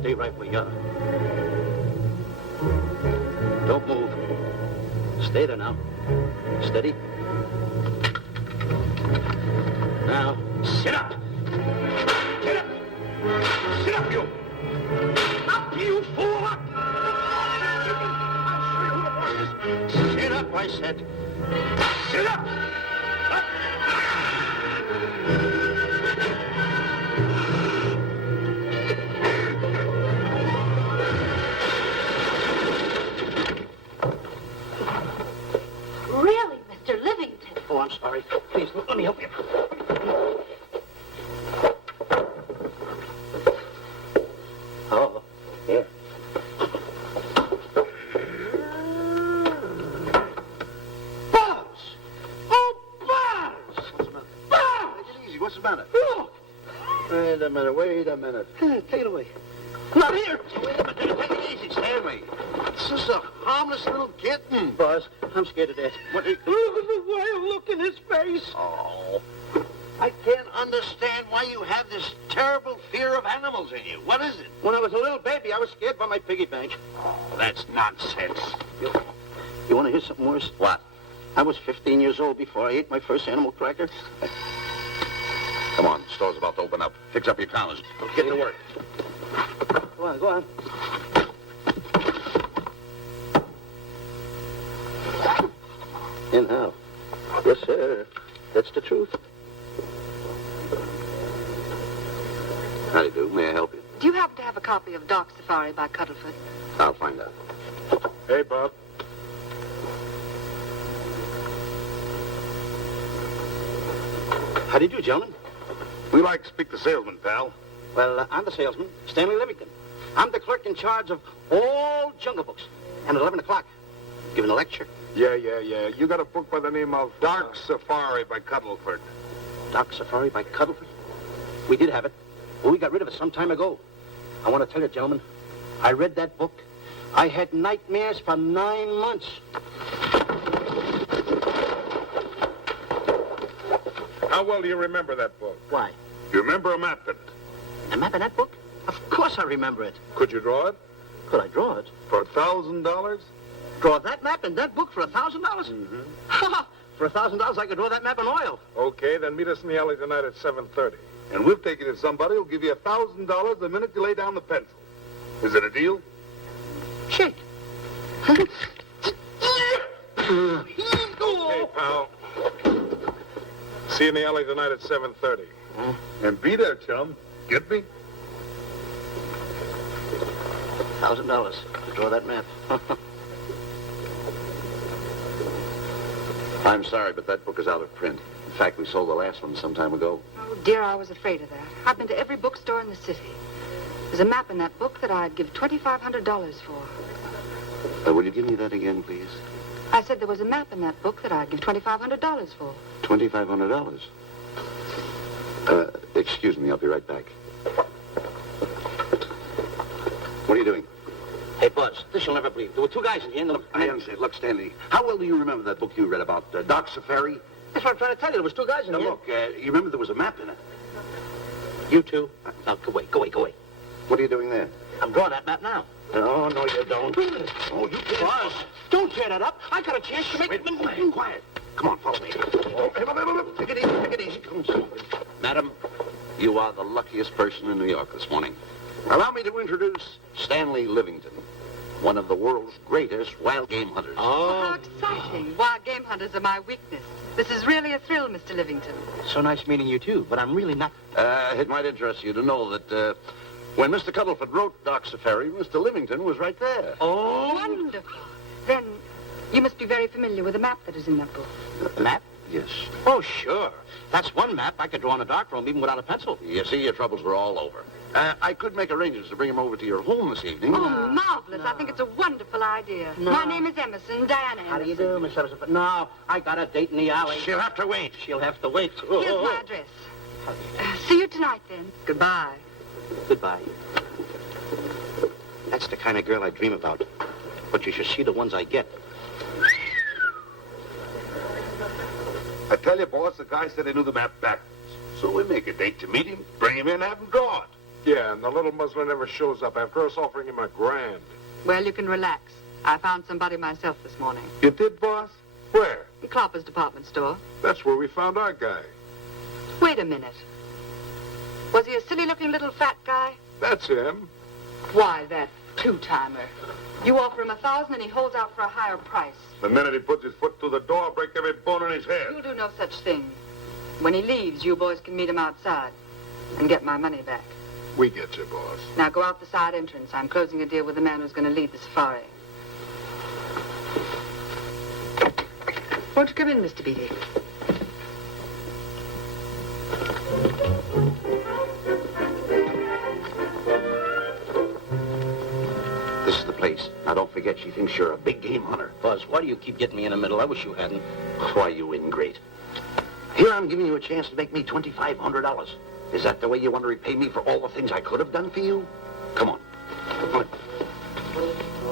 Stay right where you are. Don't move. Stay there now. Steady. Now, sit up. Sit up. Sit up, you. Up, you fool, up. I'll show you who the boss is. Sit up, I said. Sit up. Up. Really, Mr. Livington? Oh, I'm sorry. Please, let me help you. Oh, here. Buzz! Oh, Buzz! What's the matter? Buzz! Take it easy. What's the matter? Look! Wait a minute. Take it away. Not here! Wait a minute. Take it easy, Stanley. It's just a harmless little kitten. Buzz, I'm scared to death. What? Look at the wild look in his face. Oh. I can't understand why you have this terrible fear of animals in you. What is it? When I was a little baby, I was scared by my piggy bank. Oh, that's nonsense. You want to hear something worse? What? I was 15 years old before I ate my first animal cracker. Come on, the store's about to open up. Fix up your counters. Get to work. Go on. In how? Yes, sir. That's the truth. How do you do? May I help you? Do you happen to have a copy of Dark Safari by Cuddlefoot? I'll find out. Hey, Bob. How do you do, gentlemen? We like to speak to salesman, pal. Well, I'm the salesman, Stanley Livington. I'm the clerk in charge of all Jungle Books. And at 11 o'clock, giving a lecture. Yeah. You got a book by the name of Dark Safari by Cuddlefoot. Dark Safari by Cuddlefoot? We did have it, but we got rid of it some time ago. I want to tell you, gentlemen, I read that book. I had nightmares for 9 months. How well do you remember that book? Why? You remember a map in it? A map in that book? Of course I remember it. Could you draw it? Could I draw it? For $1,000? Draw that map in that book for $1,000? Mm-hmm. For $1,000, I could draw that map in oil. Okay, then meet us in the alley tonight at 7:30. And we'll take it to somebody who'll give you $1,000 the minute you lay down the pencil. Is it a deal? Shake. Okay, pal. See you in the alley tonight at 7:30. And be there, chum. Get me? $1,000 to draw that map. I'm sorry, but that book is out of print. In fact, we sold the last one some time ago. Oh, dear, I was afraid of that. I've been to every bookstore in the city. There's a map in that book that I'd give $2,500 for. Will you give me that again, please? I said there was a map in that book that I'd give $2,500 for. $2,500. Excuse me, I'll be right back. What are you doing? Hey, Buzz, this you'll never believe. There were two guys in here. And I understand. Look, Stanley, how well do you remember that book you read about Dark Safari? That's what I'm trying to tell you. There was two guys in Now, here. look, you remember there was a map in it. You two. Now, go away. What are you doing there? I'm drawing that map now. No, you don't. Oh, you can't. Boss, don't tear that up. I got a chance to make... Wait, quiet. Come on, follow me. Oh, hey, take it easy. Come on. Madam, you are the luckiest person in New York this morning. Allow me to introduce Stanley Livington, one of the world's greatest wild game hunters. How exciting. Wild game hunters are my weakness. This is really a thrill, Mr. Livington. So nice meeting you, too. But I'm really not... It might interest you to know that when Mr. Cuddleford wrote Doc Safari, Mr. Livington was right there. Oh! Wonderful. Then you must be very familiar with the map that is in that book. The map? Yes. Oh, sure. That's one map I could draw in a darkroom even without a pencil. You see, your troubles were all over. I could make arrangements to bring him over to your home this evening. Oh, marvelous. I think it's a wonderful idea. No. My name is Emerson, Diana Emerson. How do you do, Miss Emerson? But no, I got a date in the alley. She'll have to wait. She'll have to wait. Here's my address. See you tonight, then. Goodbye. Goodbye. That's the kind of girl I dream about. But you should see the ones I get. I tell you, boss, the guy said he knew the map backwards. So we make a date to meet him, bring him in, have him draw it. Yeah, and the little muzzler never shows up after us offering him $1,000. Well, you can relax. I found somebody myself this morning. You did, boss? Where? In Clopper's department store. That's where we found our guy. Wait a minute. Was he a silly-looking little fat guy? That's him. Why, that two-timer. You offer him $1,000 and he holds out for a higher price. The minute he puts his foot through the door, I'll break every bone in his head. You'll do no such thing. When he leaves, you boys can meet him outside and get my money back. We get you, boss. Now go out the side entrance. I'm closing a deal with the man who's going to lead the safari. Won't you come in, Mr. Beatty? This is the place. Now, don't forget, she thinks you're a big game hunter. Buzz, why do you keep getting me in the middle? I wish you hadn't. Why, you ingrate. Here I'm giving you a chance to make me $2,500. Is that the way you want to repay me for all the things I could have done for you? Come on.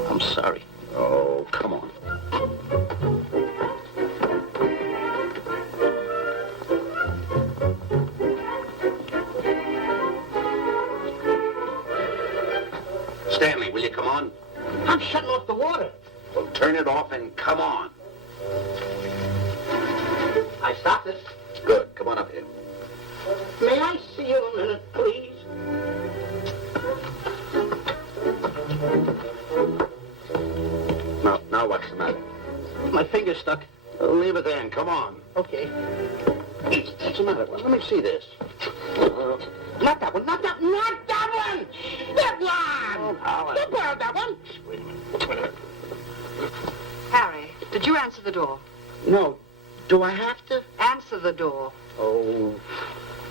I'm sorry. Oh, come on. Stanley, will you come on? I'm shutting off the water. Well, turn it off and come on. I stopped it. Good. Come on up here. May I see you a minute, please? Now what's the matter? My finger's stuck. Leave it then. Come on. Okay. What's the matter? Well, let me see this. Not that one. Not that one. That one! Howard. That one! That one! Wait a minute. Harry, did you answer the door? No. Do I have to? Answer the door. Oh,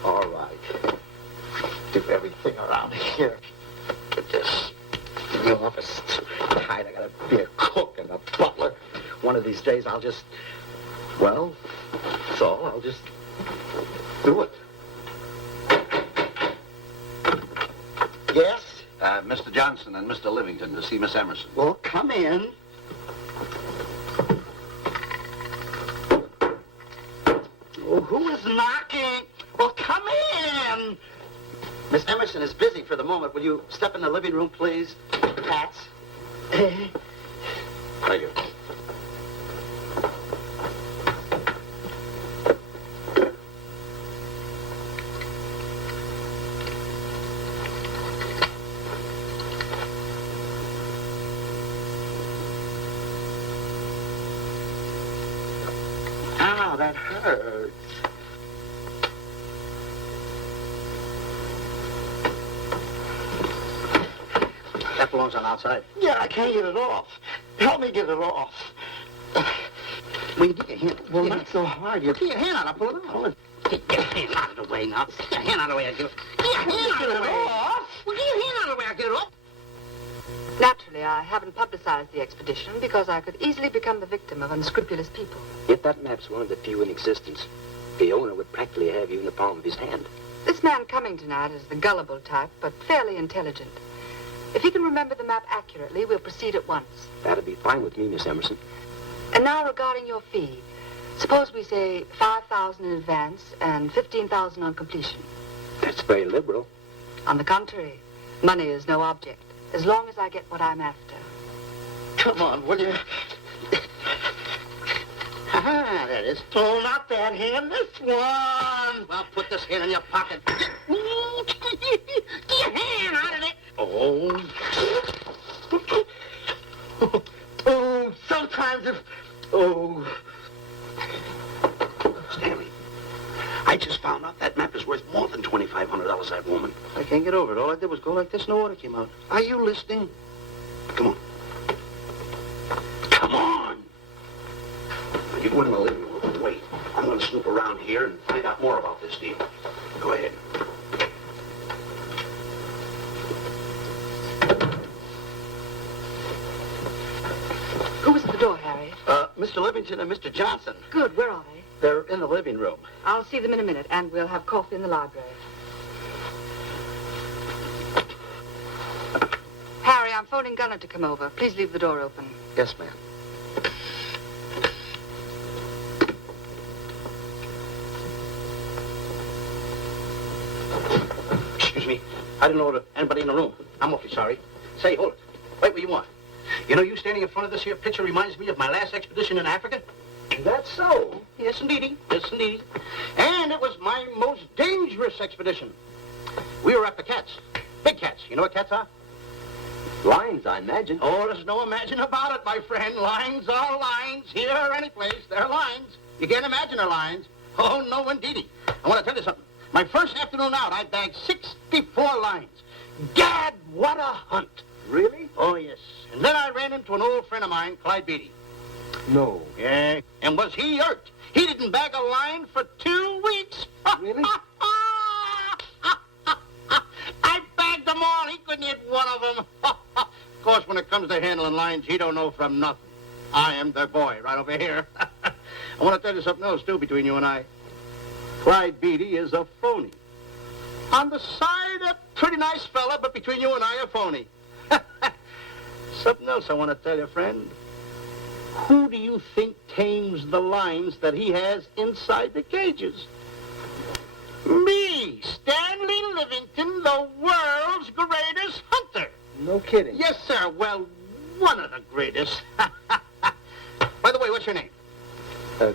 all right. Do everything around here. But this, the office is too tight. I gotta be a cook and a butler. One of these days I'll just, well, that's all. I'll just do it. Yes? Mr. Johnson and Mr. Livington to see Miss Emerson. Well, come in. Oh, who is knocking? Well, come in. Miss Emerson is busy for the moment. Will you step in the living room, please? Hats. Thank you. Ow, that hurts. That belongs on outside. Yeah, I can't get it off. Help me get it off. Will you get your hand? Well, not so hard. You get your hand out. I'll pull it out. Get your hand out of the way now. Get your hand out of the way. Get your hand out of the way. Well, get your hand out of the way. I'll get it off. Naturally, I haven't publicized the expedition because I could easily become the victim of unscrupulous people. Yet that map's one of the few in existence. The owner would practically have you in the palm of his hand. This man coming tonight is the gullible type, but fairly intelligent. If he can remember the map accurately, we'll proceed at once. That'd be fine with me, Miss Emerson. And now regarding your fee. Suppose we say 5,000 in advance and 15,000 on completion. That's very liberal. On the contrary, money is no object, as long as I get what I'm after. Come on, will you? Ah, that is. Oh, not that hand, this one. Well, put this hand in your pocket. Get your hand out of it. Oh. Oh, sometimes if... Oh. Stanley, I just found out that map is worth more than $2,500, that woman. I can't get over it. All I did was go like this and the water came out. Are you listening? Come on. Come on. You go in the living room and wait. I'm going to snoop around here and find out more about this deal. Go ahead. Who was at the door, Harry? Mr. Livingston and Mr. Johnson. Good, where are they? They're in the living room. I'll see them in a minute, and we'll have coffee in the library. Harry, I'm phoning Gunner to come over. Please leave the door open. Yes, ma'am. Excuse me. I didn't know anybody in the room. I'm awfully sorry. Say, hold it. Wait, what you want? You know, you standing in front of this here picture reminds me of my last expedition in Africa. That's so. Yes, indeedy. Yes, indeedy. And it was my most dangerous expedition. We were after cats. Big cats. You know what cats are? Lions, I imagine. Oh, there's no imagine about it, my friend. Lines are lines. Here or any place, they're lines. You can't imagine they're lines. Oh, no, indeedy. I want to tell you something. My first afternoon out, I bagged 64 lines. Gad, what a hunt. Really? Oh, yes. And then I ran into an old friend of mine, Clyde Beatty. No. Yeah. And was he hurt? He didn't bag a line for 2 weeks. Really? I bagged them all. He couldn't hit one of them. Of course, when it comes to handling lines, he don't know from nothing. I am the boy right over here. I want to tell you something else, too, between you and I. Clyde Beatty is a phony. On the side, a pretty nice fella, but between you and I, a phony. Something else I want to tell you, friend. Who do you think tames the lines that he has inside the cages? Me, Stanley Livington, the world's greatest hunter. No kidding. Yes, sir. Well, one of the greatest. By the way, what's your name?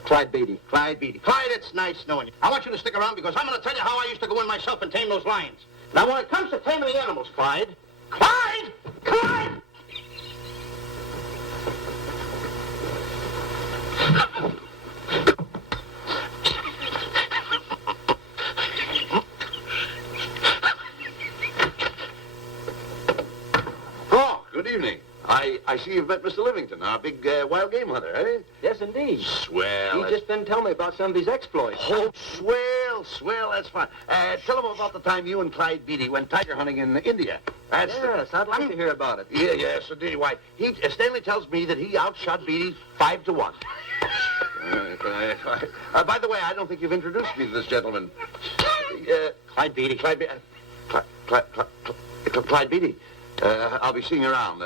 Clyde Beatty. Clyde Beatty. Clyde, it's nice knowing you. I want you to stick around because I'm going to tell you how I used to go in myself and tame those lions. Now, when it comes to taming the animals, Clyde... Clyde! Clyde! Oh, good evening. I see you've met Mr. Livington, our big wild game hunter, eh? Yes, indeed. Swell. He just been telling me about some of his exploits. Oh, swell, that's fine. Tell him about the time you and Clyde Beatty went tiger hunting in India. That's Yes, I'd like to hear about it. Yeah, yes, indeed. Why, Stanley tells me that he outshot Beatty 5-1. By the way, I don't think you've introduced me to this gentleman. Clyde Beatty. Clyde Beatty. I'll be seeing you around.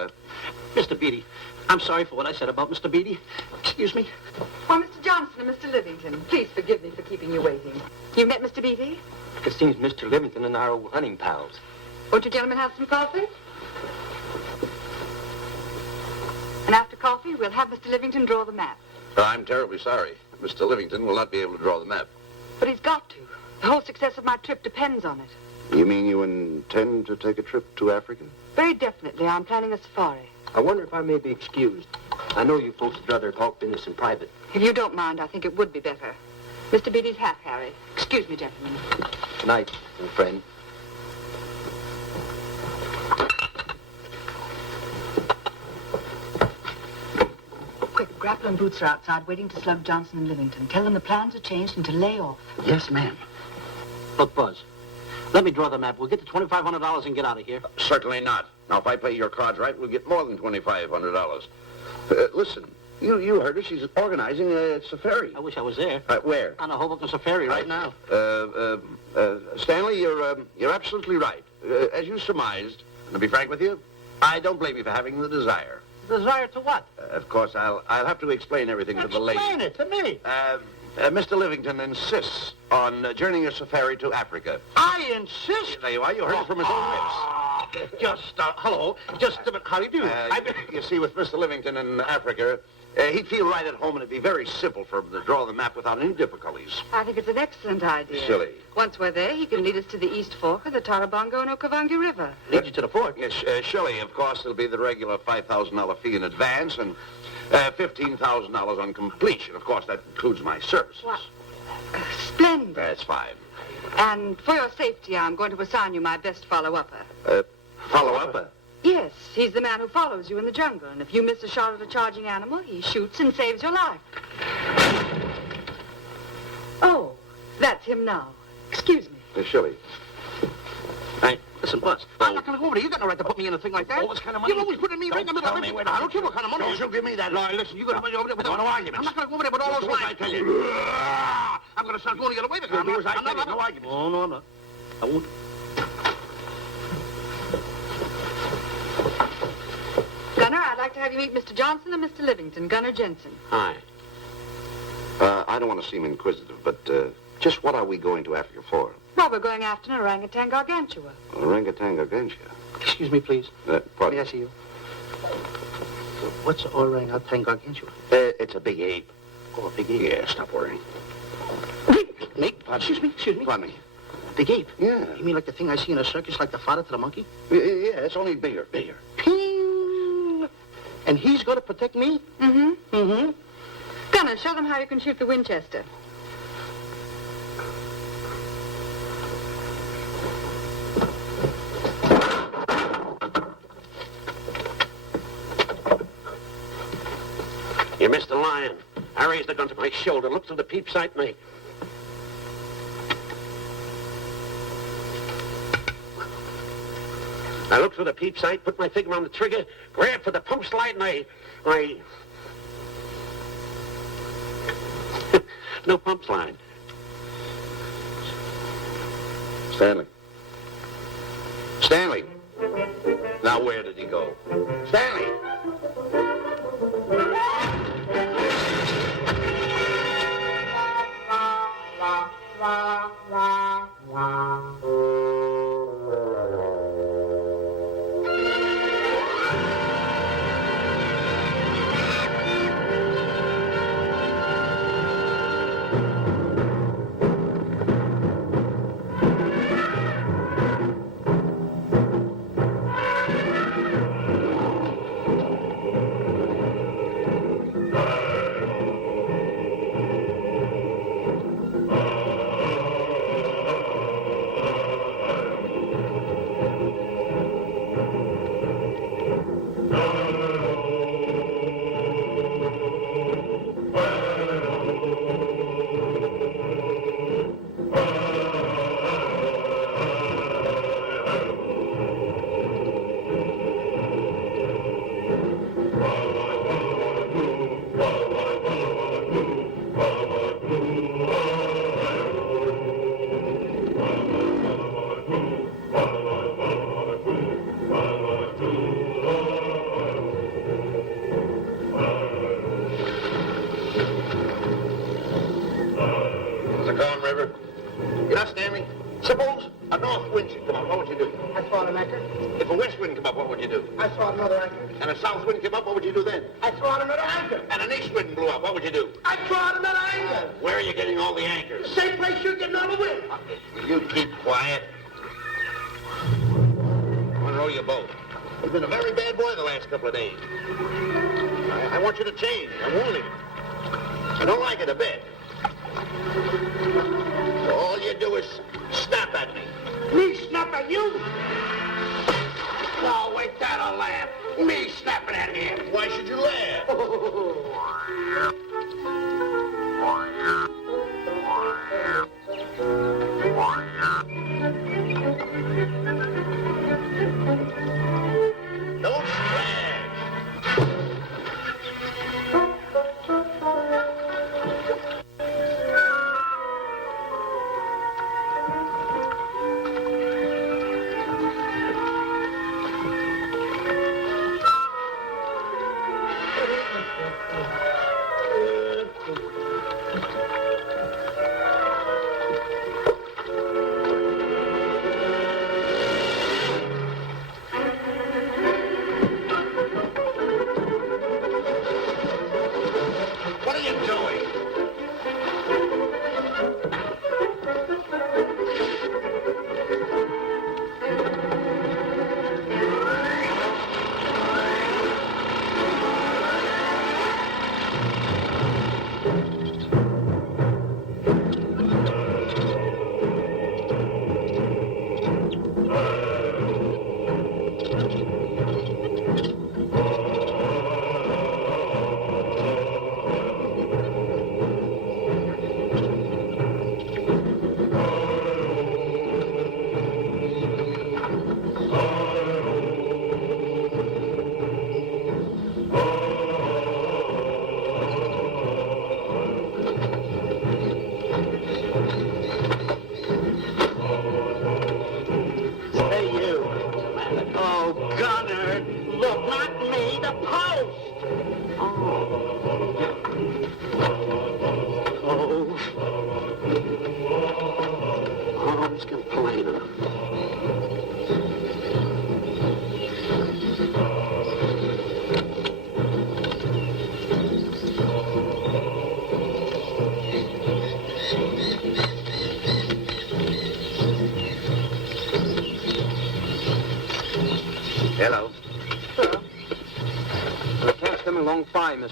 Mr. Beatty, I'm sorry for what I said about Mr. Beatty. Excuse me. Why, Mr. Johnson and Mr. Livington, please forgive me for keeping you waiting. You met Mr. Beatty? It seems Mr. Livington and our old hunting pals. Won't you gentlemen have some coffee? And after coffee, we'll have Mr. Livington draw the map. I'm terribly sorry. Mr. Livington will not be able to draw the map. But he's got to. The whole success of my trip depends on it. You mean you intend to take a trip to Africa? Very definitely, I'm planning a safari. I wonder if I may be excused. I know you folks would rather talk business in private. If you don't mind, I think it would be better. Mr. Beatty's hat, Harry. Excuse me, gentlemen. Good night, old friend. Quick, Grapple and Boots are outside waiting to slug Johnson and Livington. Tell them the plans are changed and to lay off. Yes, ma'am. Look, Buzz, let me draw the map. We'll get the $2,500 and get out of here. Certainly not. Now, if I play your cards right, we'll get more than $2,500. Listen, you heard her. She's organizing a safari. I wish I was there. Where? On a Hoboken safari right now. Stanley, you're absolutely right. As you surmised, to be frank with you, I don't blame you for having the desire. Desire to what? Of course, I'll have to explain everything to the lady. Explain it to me. Mr. Livington insists on journeying a safari to Africa. I insist. There you are. You heard it from his own lips. Hello. Just a minute. How do you do? You see, with Mr. Livington in Africa, he'd feel right at home, and it'd be very simple for him to draw the map without any difficulties. I think it's an excellent idea. Silly. Once we're there, he can lead us to the East Fork of the Tarabongo and Okavango River. Lead you to the fort. Yes, Shelley, of course, it'll be the regular $5,000 fee in advance and $15,000 on completion. Of course, that includes my services. What? Splendid. That's fine. And for your safety, I'm going to assign you my best follow-upper. Follow-up? Yes, he's the man who follows you in the jungle. And if you miss a shot at a charging animal, he shoots and saves your life. Oh, that's him now. Excuse me. Shelley. Hey, listen, Buzz. I'm not going to go over there. You got no right to put me in a thing like that. Oh, what kind of money? You're always putting me right in the middle of it. I don't care what kind of money. Don't you give me that. No, listen, you're going to put me over there with No arguments. I'm not going to go over there with all those Do as lines. I tell you. I'm going to start going the other way. Do as I tell you. No arguments. No, I'm not. I won't. Gunner, I'd like to have you meet Mr. Johnson and Mr. Livington, Gunner Jensen. Hi. I don't want to seem inquisitive, but just what are we going to Africa for? Well, we're going after an orangutan gargantua. Orangutan gargantua. Excuse me, please. Pardon? May I see you? What's orangutan gargantua? It's a big ape. Oh, a big ape. Yeah, stop worrying. Me? Excuse me. Pardon me. Big ape? Yeah. You mean like the thing I see in a circus, like the father to the monkey? Yeah, it's only bigger. Ping! And he's going to protect me? Mm-hmm. Mm-hmm. Gunner, show them how you can shoot the Winchester. You missed the lion. I raised the gun to my shoulder, looked through the peep sight, and I looked through the peep sight, put my finger on the trigger, grabbed for the pump slide, and I... No pump slide. Stanley. Stanley. Now where did he go? Stanley! Suppose a north wind should come up, what would you do? I throw out an anchor. If a west wind come up, what would you do? I throw out another anchor. And a south wind came up, what would you do then? I throw out another anchor. And an east wind blew up, what would you do? I throw out another anchor. Where are you getting all the anchors? Same place you're getting all the wind. Will you keep quiet? Unroll your boat. You've been a very bad boy the last couple of days. I want you to change. I'm warning you. I don't like it a bit. So all you do is snap at me. Me snap at you? No, wait, that'll laugh. Me snapping at him. Why should you laugh? Don't splash.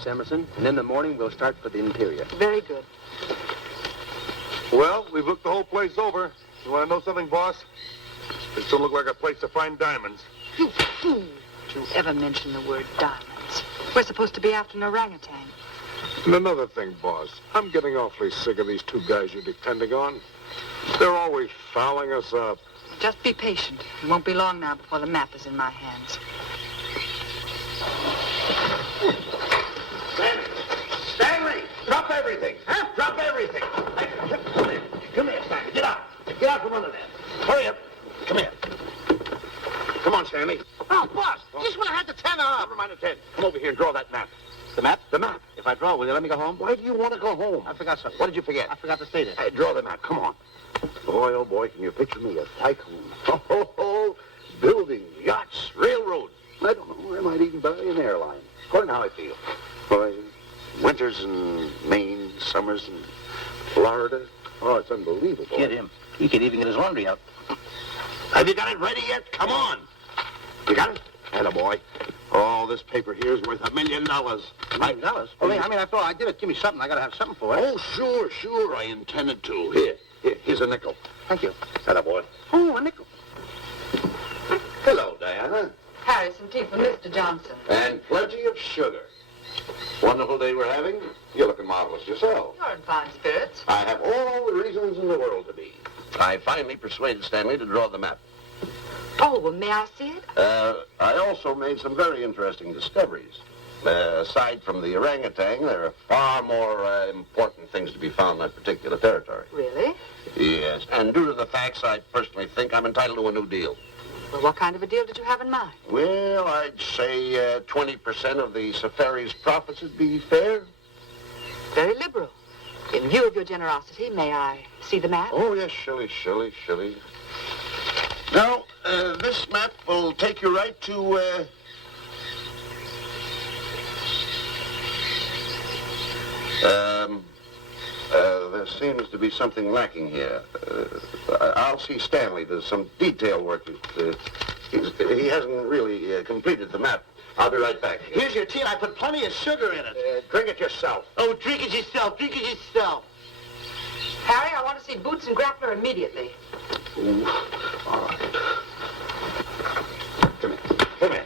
Miss Emerson, and in the morning we'll start for the interior. Very good. Well, we've looked the whole place over. You want to know something, boss? This don't look like a place to find diamonds. You fool. Don't you ever mention the word diamonds. We're supposed to be after an orangutan. And another thing, boss, I'm getting awfully sick of these two guys you're depending on. They're always fouling us up. Just be patient. It won't be long now before the map is in my hands. Stanley! Drop everything! Huh? Drop everything! Hey, come here. Come here, Stanley. Get out. Get out from under there. Hurry up. Come here. Come on, Stanley. Oh, boss, just when I had the 10 off. Never mind the 10. Come over here and draw that map. The map? The map. If I draw, will you let me go home? Why do you want to go home? I forgot something. What did you forget? I forgot to state it. Hey, draw the map. Come on. Boy, oh boy, can you picture me a tycoon? Oh, building yachts, railroads. I don't know. I might even buy an airline. According to how I feel. Boy, winters in Maine, summers in Florida. Oh, it's unbelievable. Kid him. He could even get his laundry out. Have you got it ready yet? Come on. You got it? Attaboy. Oh, this paper here is worth $1 million. $1 million? Oh, I thought I did it. Give me something. I got to have something for it. Oh, sure. I intended to. Here's a nickel. Thank you. Attaboy. Oh, a nickel. Hello, Diana. Harry, some tea for Mr. Johnson. And plenty of sugar. Wonderful day we're having. You're looking marvelous yourself. You're in fine spirits. I have all the reasons in the world to be. I finally persuaded Stanley to draw the map. Oh, well, may I see it? I also made some very interesting discoveries. Aside from the orangutan, there are far more important things to be found in that particular territory. Really? Yes, and due to the facts, I personally think I'm entitled to a new deal. Well, what kind of a deal did you have in mind? Well, I'd say 20% of the safari's profits would be fair. Very liberal. In view of your generosity, may I see the map? Oh, yes, Shilly. Now, this map will take you right to, there seems to be something lacking here. I'll see Stanley. There's some detail work. He hasn't really completed the map. I'll be right back. Here's your tea, and I put plenty of sugar in it. Drink it yourself. Oh, drink it yourself. Harry, I want to see Boots and Grappler immediately. Ooh, all right. Come here.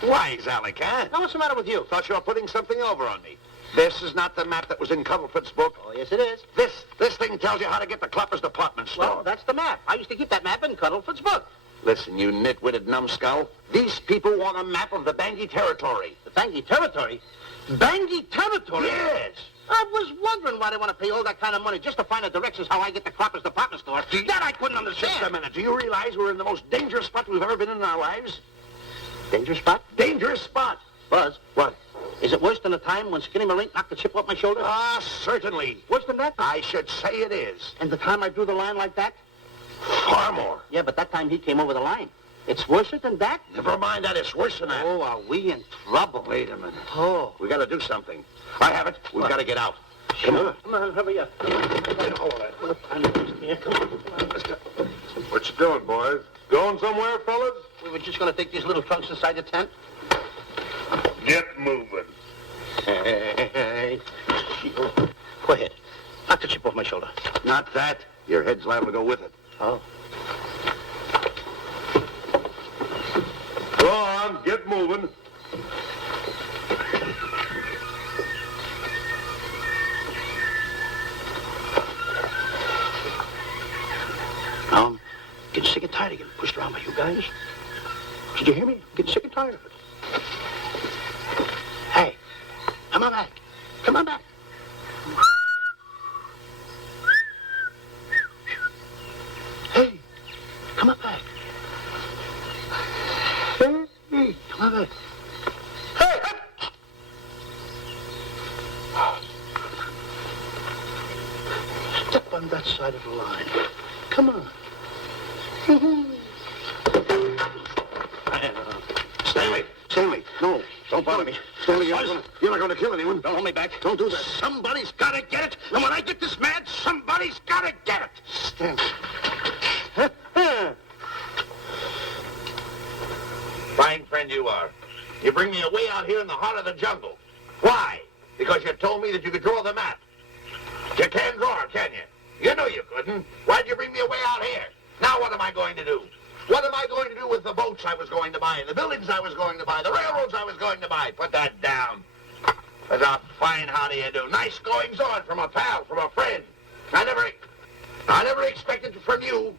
Why, Alec, huh? Now, what's the matter with you? Thought you were putting something over on me. This is not the map that was in Cuddlefoot's book. Oh, yes, it is. This thing tells you how to get to Cloppers department store. Well, that's the map. I used to keep that map in Cuddlefoot's book. Listen, you nitwitted numbskull. These people want a map of the Bangui territory. The Bangui territory? Bangui territory? Yes. I was wondering why they want to pay all that kind of money just to find the directions how I get to Cloppers department store. That I couldn't understand. Just a minute. Do you realize we're in the most dangerous spot we've ever been in our lives? Dangerous spot? Dangerous spot. Buzz, What? is it worse than the time when Skinny Marink knocked the chip off my shoulder? Ah, certainly. Worse than that? I should say it is. And the time I drew the line like that? Far more. Yeah, but that time he came over the line. It's worse than that? Never mind that. It's worse than that. Oh, are we in trouble? Wait a minute. Oh. We got to do something. I have it. We've got to get out. Come on. Come on, hurry up. Let's go. What you doing, boys? Going somewhere, fellas? We were just going to take these little trunks inside the tent. Get moving. Hey. Go ahead. Knock the chip off my shoulder. Not that. Your head's liable to go with it. Oh. Go on, get moving. I'm getting sick and tired of getting pushed around by you guys. Did you hear me? I'm getting sick and tired of it. Hey, come on back. Come on back. Hey, come on back. Hey, come on back. Hey, hey. Step on that side of the line. Come on. Stanley, no. Don't bother me. Stanley, you're not going to kill anyone. Don't hold me back. Don't do that. Somebody's got to get it. And when I get this mad, somebody's got to get it. Stanley. Fine friend you are. You bring me away out here in the heart of the jungle. Livingston. Why'd you bring me away out here? Now what am I going to do? What am I going to do with the boats I was going to buy, the buildings I was going to buy, the railroads I was going to buy? Put that down. That's a fine how do you do. Nice goings on from a pal, from a friend. I never expected from you.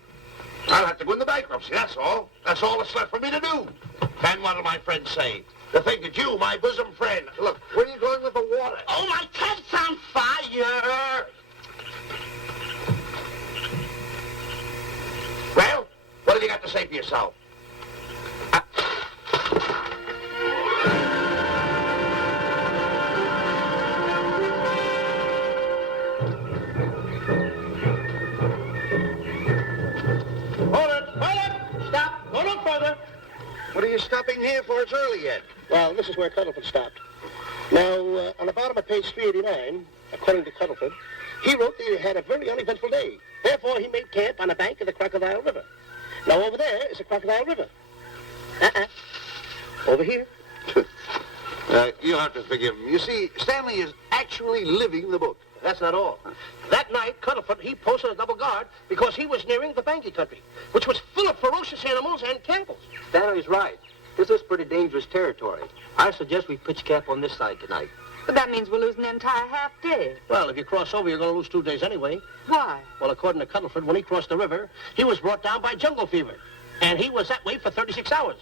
I'll have to go into bankruptcy, that's all. That's all that's left for me to do. And what'll my friends say? To think that you, my bosom friend... Look, where are you going with the water? Oh, my cat's on fire! Well, what have you got to say for yourself? What are you stopping here for? It's early yet. Well, this is where Cuddleford stopped. Now, on the bottom of page 389, according to Cuddleford, he wrote that he had a very uneventful day. Therefore, he made camp on the bank of the Crocodile River. Now, over there is the Crocodile River. Over here. You'll have to forgive him. You see, Stanley is actually living the book. That's not all. That night, Cuddleford, he posted a double guard because he was nearing the Banky country, which was full of ferocious animals and cannibals. Stanley's right. This is pretty dangerous territory. I suggest we pitch camp on this side tonight. But that means we're losing an entire half day. Well, if you cross over, you're going to lose 2 days anyway. Why? Well, according to Cuddleford, when he crossed the river, he was brought down by jungle fever. And he was that way for 36 hours.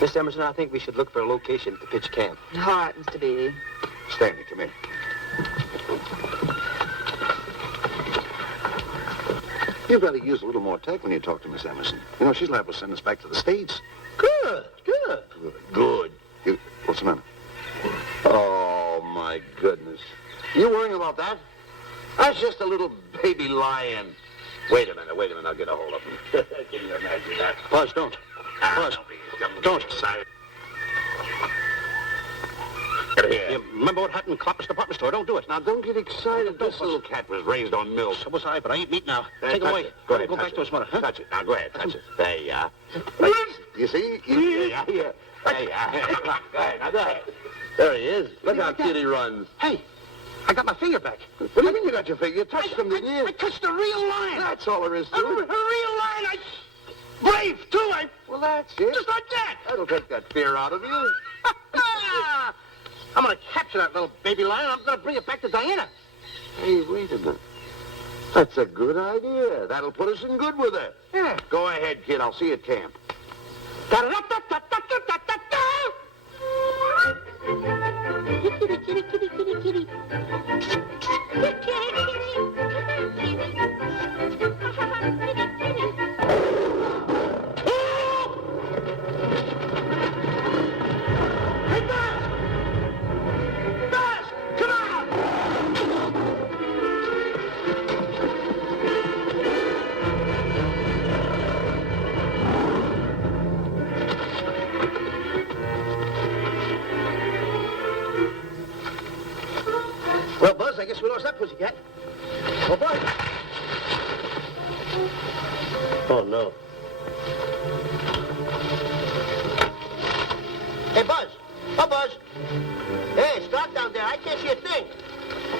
Miss Emerson, I think we should look for a location to pitch camp. All right, Mr. Beatty. Stanley, come in. You've got to use a little more tact when you talk to Miss Emerson. You know, she's liable to send us back to the States. Good. Good. What's the matter? Oh, my goodness. You worrying about that? That's just a little baby lion. Wait a minute, I'll get a hold of him. Can you imagine that? Buzz, don't. Buzz, don't. Excited. You remember what happened in Copper's department store? Don't do it. Now, don't get excited. Don't, This little cat was raised on milk. So was I, but I eat meat now. Take him touch away. it. Go ahead, Go touch back it. to his mother, huh? Touch it. Now, go ahead, touch it. There you are. You see? There you are. There you are. Go ahead, now go ahead. There he is. Look how cute he runs. Hey, I got my finger back. What do you mean you got your finger? You touched him, didn't you? I touched a real lion. That's all there is to A it. real lion. Brave, too. Well, that's it. Just like that. That'll take that fear out of you. I'm going to capture that little baby lion. I'm going to bring it back to Diana. Hey, wait a minute. That's a good idea. That'll put us in good with her. Yeah. Go ahead, kid. I'll see you at camp. Well, Buzz, I guess we lost that pussycat. Oh, Buzz. Oh, no. Hey, Buzz. Oh, Buzz. Hey, stop down there. I can't see a thing.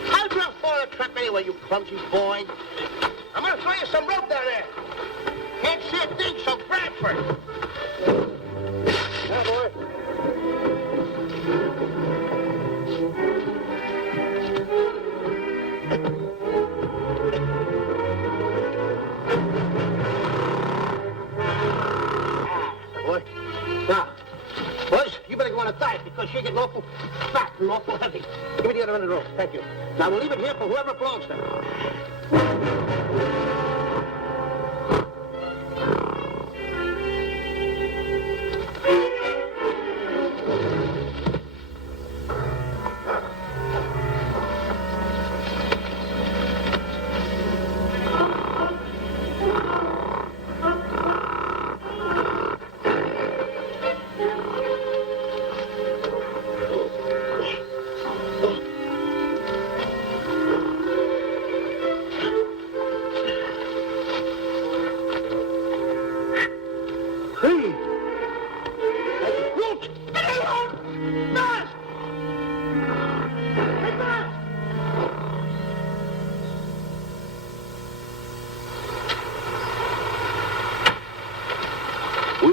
How'd you fall in a trap anyway, you clumsy boy? I'm going to throw you some rope down there. Can't see a thing, so grab for it. Yeah, boy. Boy. Now, Buzz, you better go on a diet because you're getting awful fat and awful heavy. Give me the other end of the rope. Thank you. Now, we'll leave it here for whoever belongs to it.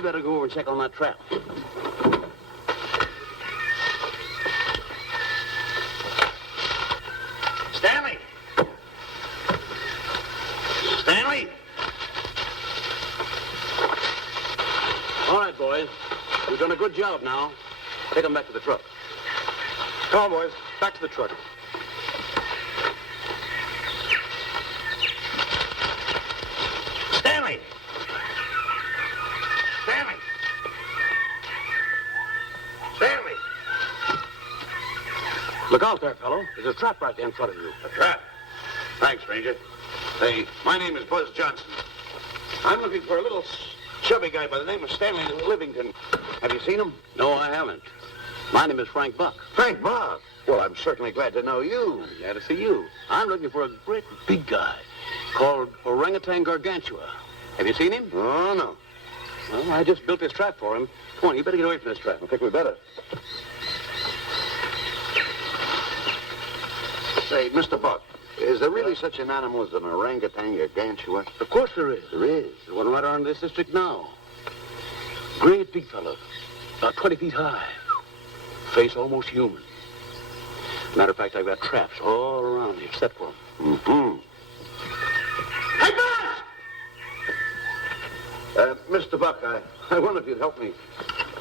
better go over and check on that trap. Stanley! Stanley! All right, boys. You've done a good job now. Take them back to the truck. Come on, boys. Back to the truck. Stanley! Stanley! Stanley! Look out there, fellow. There's a trap right there in front of you. A trap? Thanks, Ranger. Hey, my name is Buzz Johnson. I'm looking for a little chubby guy by the name of Stanley Livington. Have you seen him? No, I haven't. My name is Frank Buck. Frank Buck? Well, I'm certainly glad to know you. Glad to see you. I'm looking for a great big guy called Orangutan Gargantua. Have you seen him? Oh, no. Well, I just built this trap for him. Come on, you better get away from this trap. I think we better. Say, Mr. Buck, is there really such an animal as an orangutan gargantua? Of course there is. There is? There's one right around this district now. Great big fellow, about 20 feet high. Face almost human. Matter of fact, I've got traps all around here set for him. Mm-hmm. Hey, Buzz! Mr. Buck, I wonder if you'd help me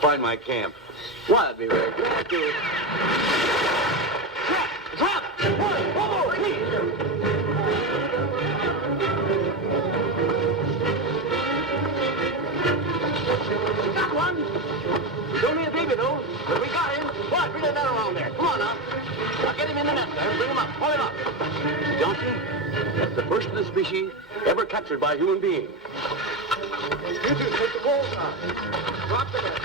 find my camp. Why, I'd be very glad to. Trap! Trap! Whoa, please! Got one. He's only a baby, though. But we got him. What? Bring that around there. Come on, now. I'll get him in the net there. Bring him up. Hold him up. Johnson, that's the first of the species ever captured by a human being. You two, take the balls out. Drop the net.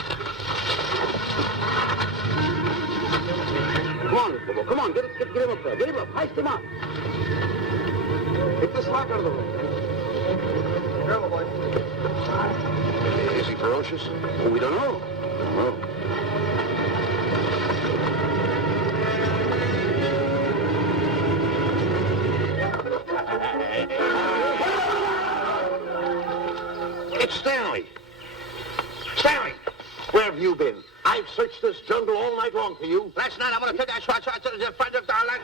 Come on, Mr. Bull. Come on, get him up there. Get him up. Heist him up. Take this lock out of the room. Careful, boy. Is he ferocious? Well, we don't know. No. It's Stanley. Stanley, where have you been? I've searched this jungle all night long for you. Last night I want to take that shot.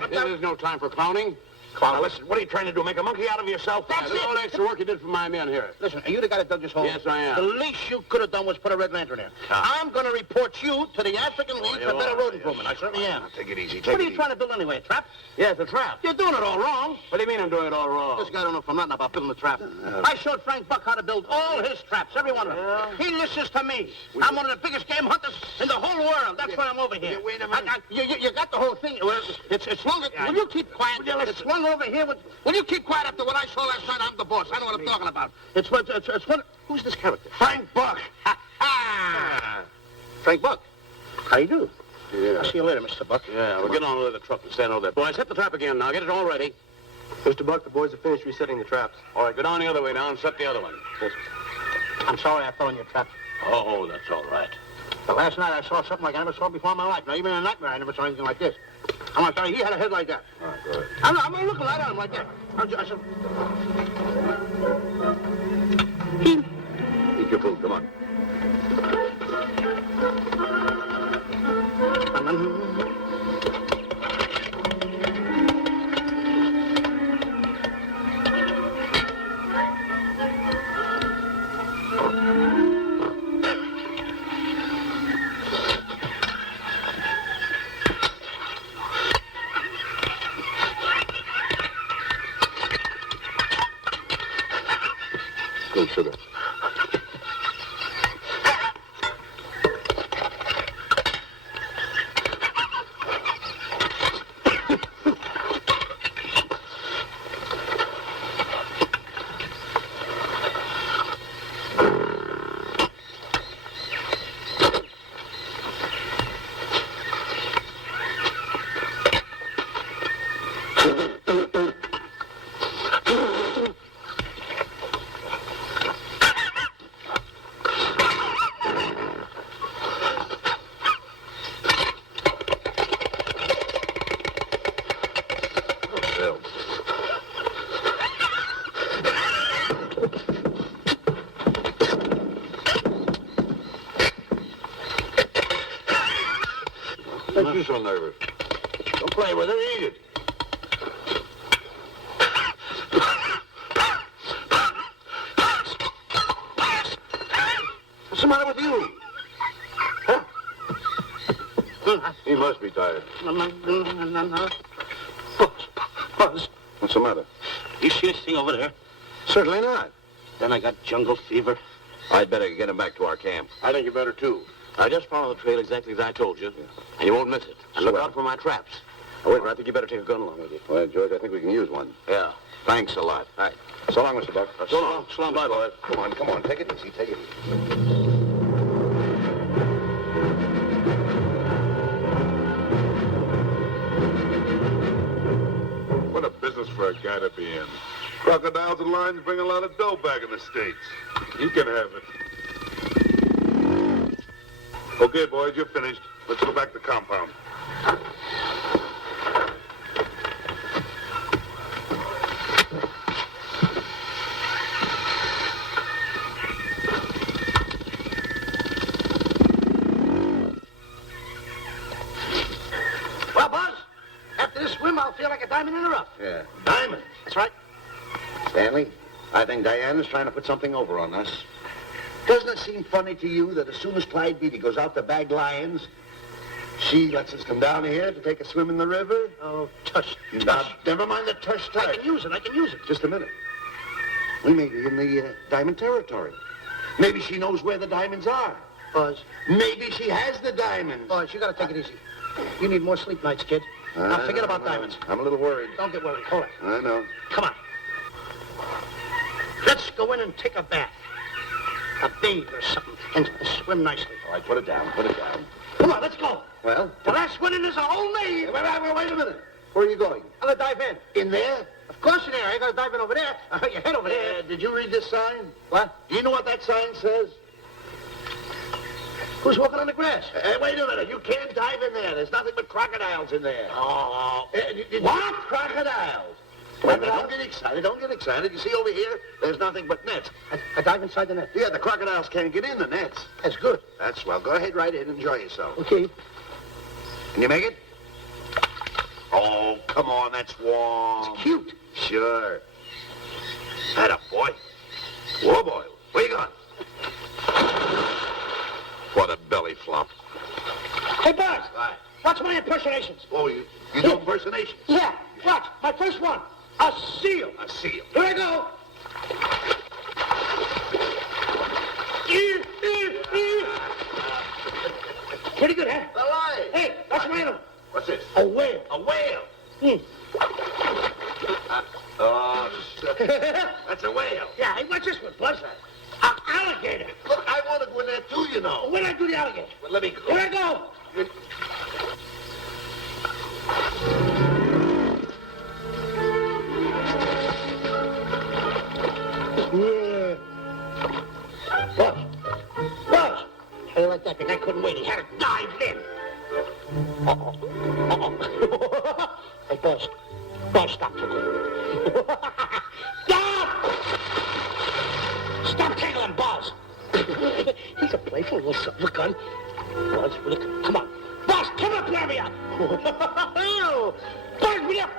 This is no time for clowning. Now, listen, what are you trying to do? Make a monkey out of yourself? That's all the extra work you did for my men here. Listen, are you the guy that dug this hole? Yes, I am. The least you could have done was put a red lantern in. I'm going to report you to the African League for better road improvement. I certainly am. Take it easy. What are you trying to build anyway, a trap? Yes, a trap. You're doing it all wrong. What do you mean I'm doing it all wrong? This guy don't know from nothing about building a trap. I showed Frank Buck how to build all his traps, every one of them. He listens to me. I'm one of the biggest game hunters in the whole world. That's why I'm over here. Wait a minute. You got the whole thing. Well, it's longer. Will you keep quiet? It's one over here. Will you keep quiet after what I saw last night? I'm the boss. I know what I'm talking about. It's one. Who's this character? Frank Buck. Frank Buck. How you do? Yeah. I'll see you later, Mr. Buck. Yeah, we'll get on with the truck and stand over there. Boys, set the trap again now. Get it all ready. Mr. Buck, the boys have finished resetting the traps. All right, go down the other way now and set the other one. I'm sorry I fell in your trap. Oh, that's all right. But last night I saw something like I never saw before in my life. Now, even in a nightmare, I never saw anything like this. I'm going to tell you, he had a head like that. All right, good. I'm looking right at him like that. I said... Eat your food, come on. Good sugar. so nervous? Don't play with it, eat it. What's the matter with you? Huh? He must be tired. Buzz, What's the matter? you see this thing over there? Certainly not. Then I got jungle fever. I'd better get him back to our camp. I think you better, too. I just follow the trail exactly as I told you, and you won't miss it. And look Swell. out for my traps. Oh, wait, I think you better take a gun along with you. Well, George, I think we can use one. Yeah. Thanks a lot. All right. So long, Mr. Buck. So long. So long. Bye, boys. Come on. Take it easy. Take it easy. What a business for a guy to be in. Crocodiles and lions bring a lot of dough back in the States. You can have it. Okay, boys, you're finished. Let's go back to the compound. Well, Buzz, after this swim, I'll feel like a diamond in the rough. Yeah. Diamond. That's right. Stanley, I think Diana's trying to put something over on us. Doesn't it seem funny to you that as soon as Clyde Beatty goes out to bag lions, she lets us come down here to take a swim in the river? Oh, tush. Now, never mind the tush I tush. can use it. Just a minute. We may be in the diamond territory. Maybe she knows where the diamonds are. Buzz. Maybe she has the diamonds. Buzz, you gotta take it easy. You need more sleep nights, kid. Now, forget about I know. diamonds. I'm a little worried. Don't get worried. Hold it. I know. Come on. Let's go in and take a bath. A bathe or something. And swim nicely. All right, put it down. Come on, let's go. Well? The last one in is a whole name. Wait a minute. Where are you going? I'm gonna dive in. In there? Of course you're there. I gotta dive in over there. Your head over there. Did you read this sign? What? Do you know what that sign says? Who's walking on the grass? Wait a minute. You can't dive in there. There's nothing but crocodiles in there. Oh. What? Crocodiles? Wait a minute. Don't get excited. You see over here? There's nothing but nets. I dive inside the net. Yeah, the crocodiles can't get in the nets. That's good. That's swell. Go ahead right in. Enjoy yourself. Okay. Can you make it? Oh, come on. That's warm. It's cute. Sure. Atta boy. Whoa, boy. Where you going? What a belly flop. Hey, Buzz. Right. Watch my impersonations. Oh, you do impersonations? Yeah. Watch. My first one. A seal. A seal. Here I go. Pretty good, huh? The lion. Hey, that's my animal. What's this? A whale. A whale. Hmm. Oh, that's a whale. Yeah, hey, what's this one, Buzz? An alligator. Look, I want to go in there too, you know. Where'd I do the alligator? Well, let me go. Here I go. Yeah. Buzz. Buzz. How you like that? The guy couldn't wait. He had to dive in. Hey, Buzz. Buzz, stop. Stop! Stop tickling Buzz. He's a playful little son of a gun. Buzz, look, come on. Buzz, come up, grab me up. Buzz, me up.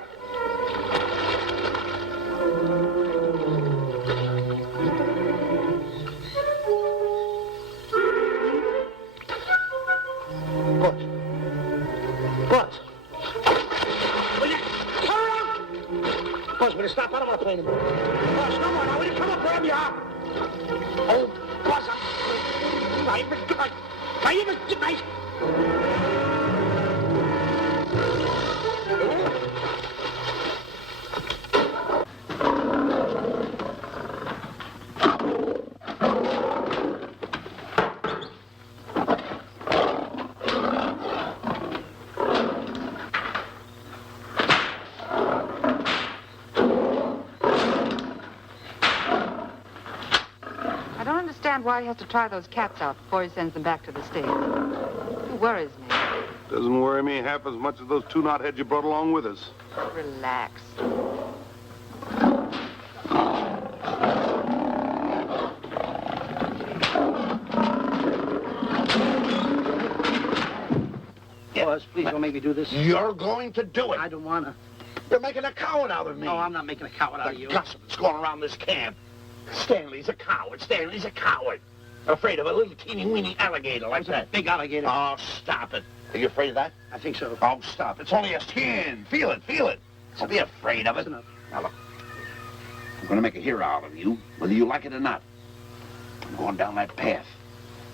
Buzz. Buzz. Will you come around? Buzz, will you stop? I don't want to play anymore. Buzz, no more. Now, will you come up, grab me up? Oh, Buzz, I don't understand why he has to try those cats out before he sends them back to the States. It worries me. Doesn't worry me half as much as those two knotheads you brought along with us. Relax. Buzz. Please don't make me do this. You're going to do it. I don't want to. You're making a coward out of me. No, I'm not making a coward out of The you. gossip that's going around this camp. Stanley's a coward. Stanley's a coward. Afraid of a little teeny-weeny alligator like that. Big alligator. Oh, stop it. Are you afraid of that? I think so. Oh, stop. It's only a skin. Feel it, feel it. Don't be afraid of it. That's enough. Now, look. I'm going to make a hero out of you, whether you like it or not. I'm going down that path.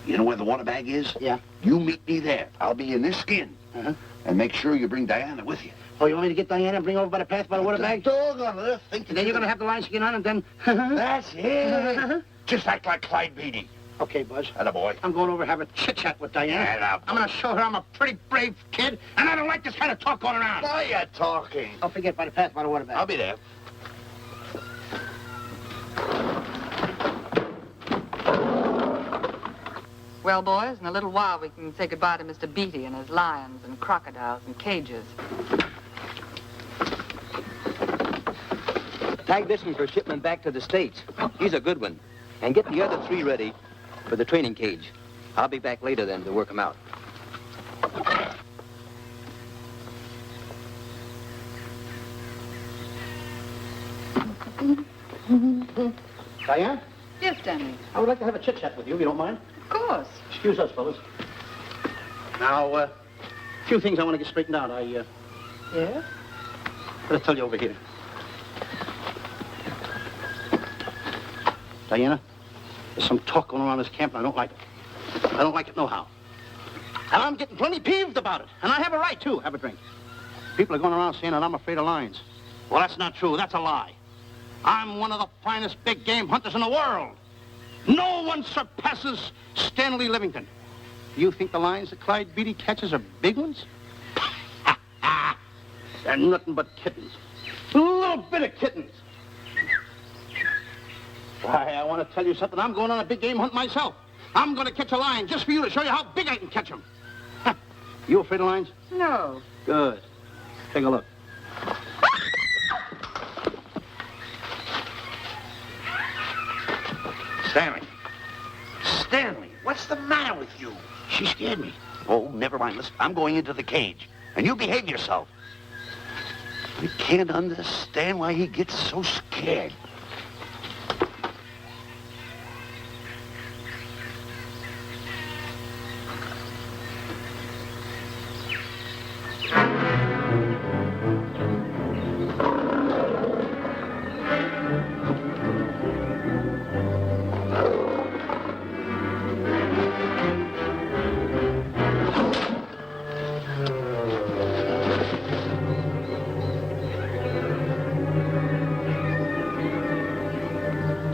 You know where the water bag is? Yeah. You meet me there. I'll be in this skin. Uh-huh. And make sure you bring Diana with you. Oh, you want me to get Diana and bring her over by the path by the water bag? Doggone it. Think And then you're going to have the lion skin on and then... That's it. Just act like Clyde Beatty. Okay, Buzz. Attaboy. I'm going over to have a chit-chat with Diana. Attaboy. I'm going to show her I'm a pretty brave kid, and I don't like this kind of talk going around. Now you're talking. Don't forget by the path by the water bag. I'll be there. Well, boys, in a little while we can say goodbye to Mr. Beatty and his lions and crocodiles and cages. Tag this one for shipment back to the States. He's a good one. And get the other 3 ready for the training cage. I'll be back later then to work them out. Diana, Yes, Stanley. I would like to have a chit-chat with you, if you don't mind. Of course. Excuse us, fellas. Now, a few things I want to get straightened out. Yes? Gotta tell you over here. Diana, there's some talk going around this camp, and I don't like it. I don't like it nohow. And I'm getting plenty peeved about it. And I have a right, too. Have a drink. People are going around saying that I'm afraid of lions. Well, that's not true. That's a lie. I'm one of the finest big game hunters in the world. No one surpasses Stanley Livington. Do you think the lions that Clyde Beatty catches are big ones? They're nothing but kittens. A little bit of kittens. Why, I want to tell you something. I'm going on a big game hunt myself. I'm going to catch a lion just for you to show you how big I can catch him. You afraid of lions? No. Good. Take a look. Stanley. Stanley, what's the matter with you? She scared me. Oh, never mind. Listen, I'm going into the cage. And you behave yourself. I can't understand why he gets so scared.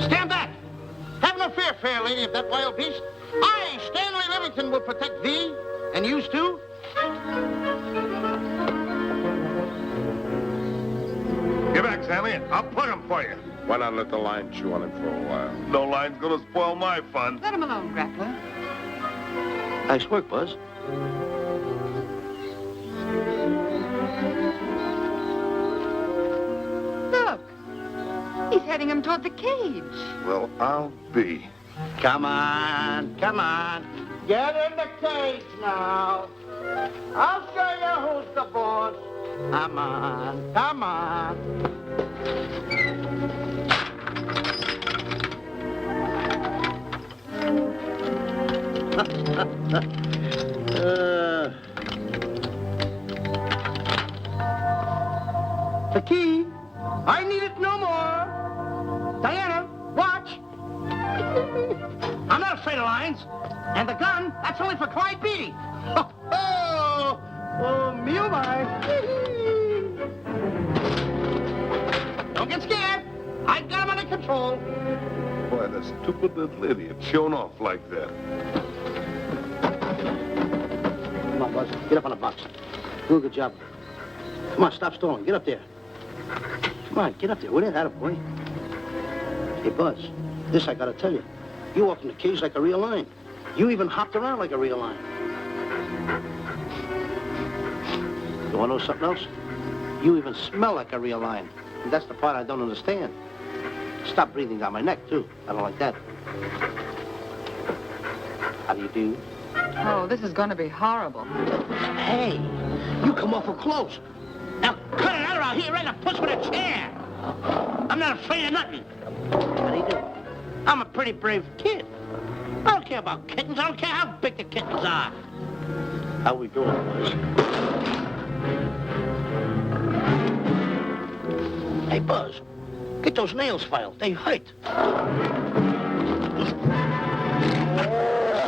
Stand back! Have no fear, fair lady of that wild beast. I, Stanley Livington, will protect thee, and yous too. Get back, Stanley. I'll plug him for you. Why not let the lion chew on him for a while? No line's gonna spoil my fun. Let him alone, Grappler. Nice work, Buzz. Look. He's heading him toward the cage. Well, I'll be. Come on, come on. Get in the cage now. I'll show you who's the boss. Come on, come on. The key. I need it no more. Diana, watch. I'm not afraid of lions. And the gun, that's only for Clyde Beatty. Oh, me oh my. Don't get scared. I got him under control. Boy, that stupid little idiot showing off like that. Come on, Buzz. Get up on the box. Do a good job. Come on, stop stalling. Get up there. Come on, get up there. Will you? Attaboy. Hey, Buzz, this I gotta tell you. You walked in the cage like a real lion. You even hopped around like a real lion. You wanna know something else? You even smell like a real lion. And that's the part I don't understand. Stop breathing down my neck, too. I don't like that. How do you do? Oh, this is going to be horrible. Hey, You come awful close. Now cut it out, or I'll hit you right in the puss with a chair. I'm not afraid of nothing. How do you do? I'm a pretty brave kid. I don't care about kittens. I don't care how big the kittens are. How we doing, boys? Hey, Buzz, get those nails filed. They hurt.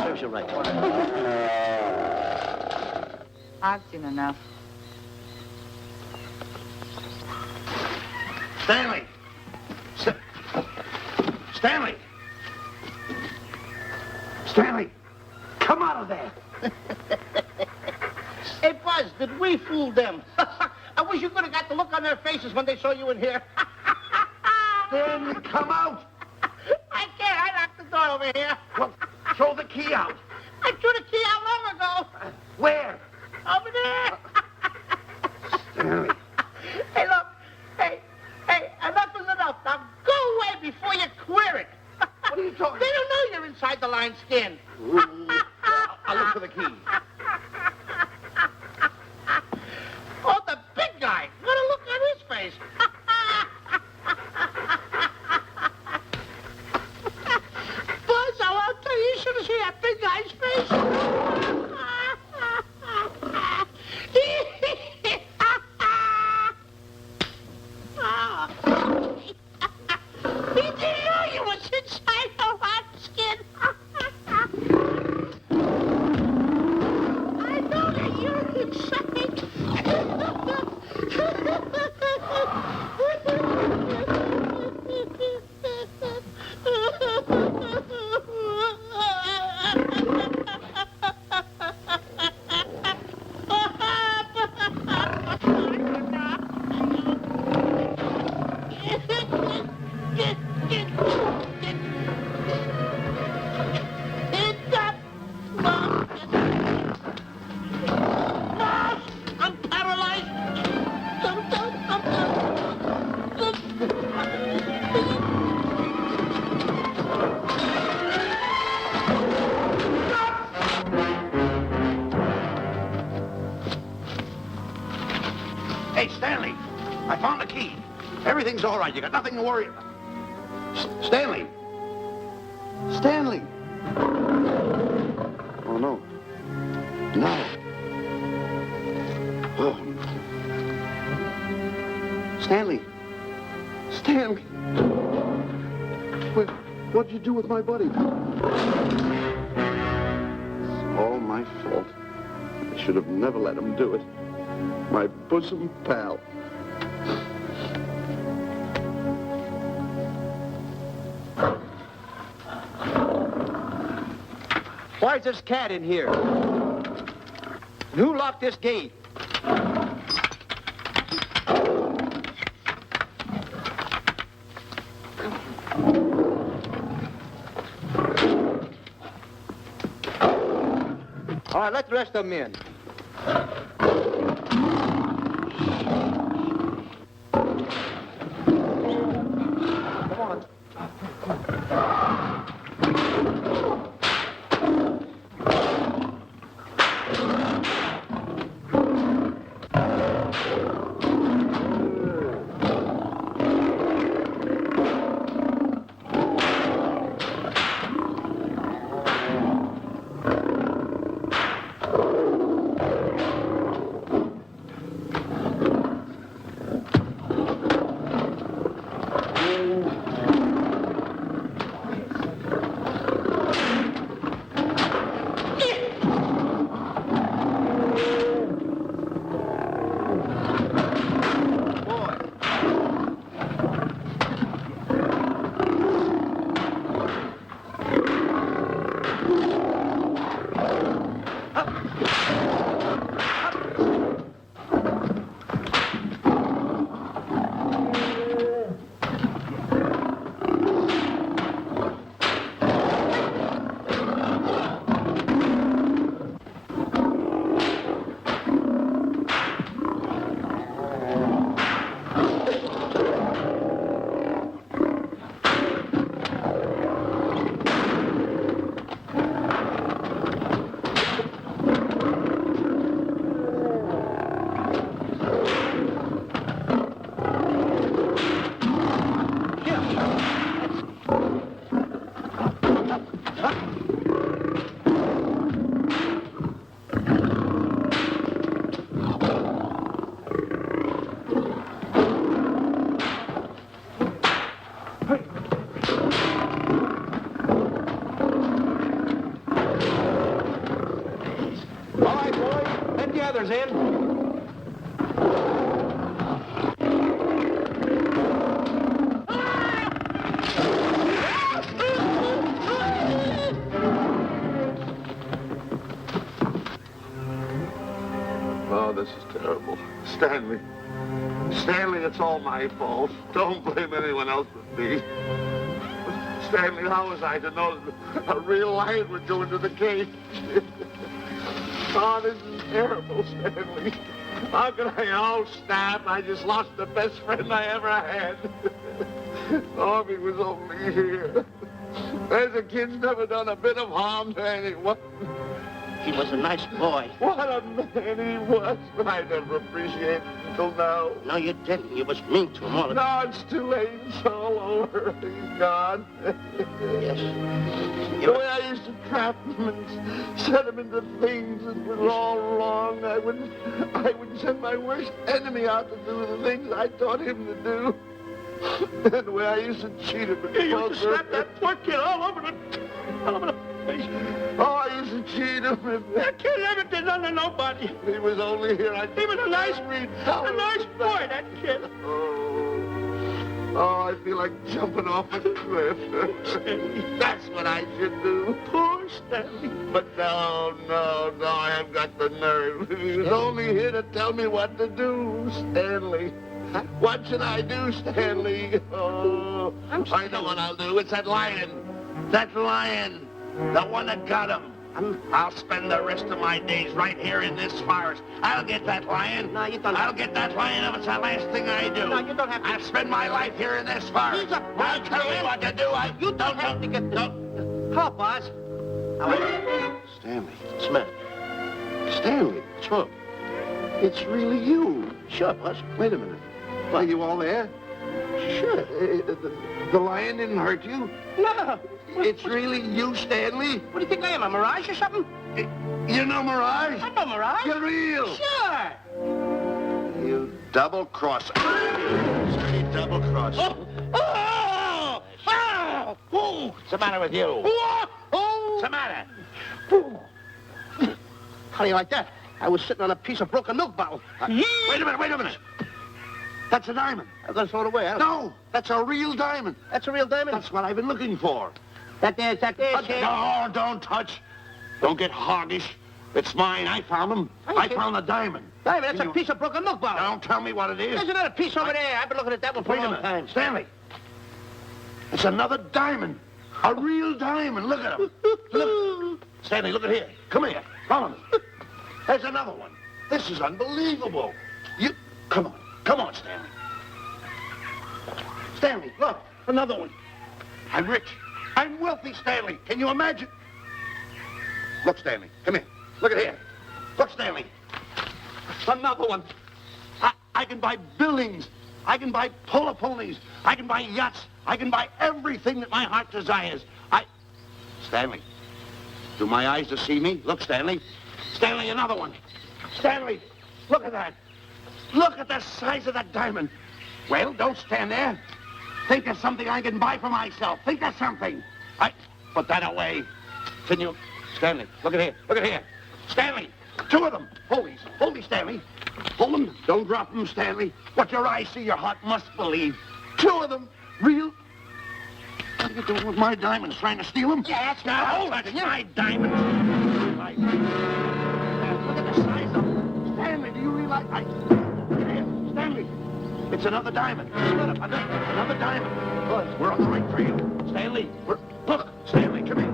Serves you right. I've seen enough. Stanley! Stanley! Stanley! Come out of there! Hey, Buzz, did we fool them? I wish you could have got the look on their faces when they saw you in here. Stanley, come out! I can't. I locked the door over here. Well, throw the key out. I threw the key out long ago. Where? Over there. Stanley. Hey, look. Hey, enough is enough. Now go away before you queer it. What are you talking They don't know you're inside the lion's skin. I'll look for the key. Oh, the big guy. What a look on his face. Buzz, I'll tell you, you should have seen that big guy's face. He didn't know you was inside the lion's skin. I know that you're inside. I'm paralyzed. Hey, Stanley, I found the key. Everything's all right. You got nothing to worry about. Stanley. Stanley. Oh, no. No. Oh. Stanley. Stanley. What'd you do with my buddy? It's all my fault. I should have never let him do it. My bosom pal. Why is this cat in here? Who locked this gate? All right, let the rest of them in. Come on. All right, boys. Let the others in. Oh, this is terrible. Stanley. Stanley, it's all my fault. Don't blame anyone else but me. Stanley, how was I to know that a real lion would go into the cage? Oh, this is terrible, Stanley. How could I? Oh, snap. I just lost the best friend I ever had. Oh, if he was only here. There's a kid's never done a bit of harm to anyone. He was a nice boy. What a man he was. I never appreciated it until now. No, you didn't. You was mean to him all the No, it's too late. It's all over. He's gone. Yes. The way I used to trap him and set him into things that was all wrong, I would send my worst enemy out to do the things I taught him to do. And the way I used to cheat him and You used to slap that poor kid all over the face. Oh, I used to cheat him. That kid never did nothing to nobody. He was only here. He was a nice boy, that kid. Oh, I feel like jumping off a cliff. That's what I should do. Poor Stanley. But no, I haven't got the nerve. He was only here to tell me what to do, Stanley. Huh? What should I do, Stanley? Oh, I know what I'll do. It's that lion. That lion. The one that got him. I'll spend the rest of my days right here in this forest. I'll get that lion. No, you don't. I'll get that lion if it's the last thing I do. No, you don't have to. I'll spend my life here in this forest. He's a I'll tell me what to do. You don't have to get the... Help, Oz. Stanley. Smith. Stanley. Sure. It's really you. Sure, boss. Wait a minute. Are you all there? Sure. The lion didn't hurt you? No. It's really you, Stanley? What do you think I am, a mirage or something? You know Mirage? I'm no mirage. You're real. Sure. You double-crosser. Sorry, double-cross. Oh! What's the matter with you? What's the matter? How do you like that? I was sitting on a piece of broken milk bottle. Wait a minute. That's a diamond. I'm going to throw it away. No, that's a real diamond. That's a real diamond? That's what I've been looking for. That there, kid. No, don't touch. Don't get hoggish. It's mine. I found them. I found the diamond. Diamond, that's a piece of broken milk bottle. Don't tell me what it is. There's another piece over there. I've been looking at that one for Wait a a long minute. time. Stanley. It's another diamond. A real diamond. Look at him. Look. Stanley, look at here. Come here. Follow me. There's another one. This is unbelievable. Come on, Stanley. Stanley, look. Another one. I'm rich. I'm wealthy, Stanley. Can you imagine? Look, Stanley. Come here. Look at here. Look, Stanley. Another one. I can buy buildings. I can buy polo ponies. I can buy yachts. I can buy everything that my heart desires. Stanley, do my eyes deceive me? Look, Stanley. Stanley, another one. Stanley, look at that. Look at the size of that diamond. Well, don't stand there. Think of something I can buy for myself. Think of something. Put that away. Can you... Stanley, look at here. Look at here. Stanley, two of them. Hold these, Stanley. Hold them. Don't drop them, Stanley. What your eyes see, your heart must believe. Two of them. Real... What are you doing with my diamonds? Trying to steal them? Yeah, that's Now, hold it. It's my diamonds. Look at the size of them. Stanley, do you realize... Look at here. Stanley. It's another diamond. Another diamond. Look, we're on the right trail. Stanley, look, Stanley, come here.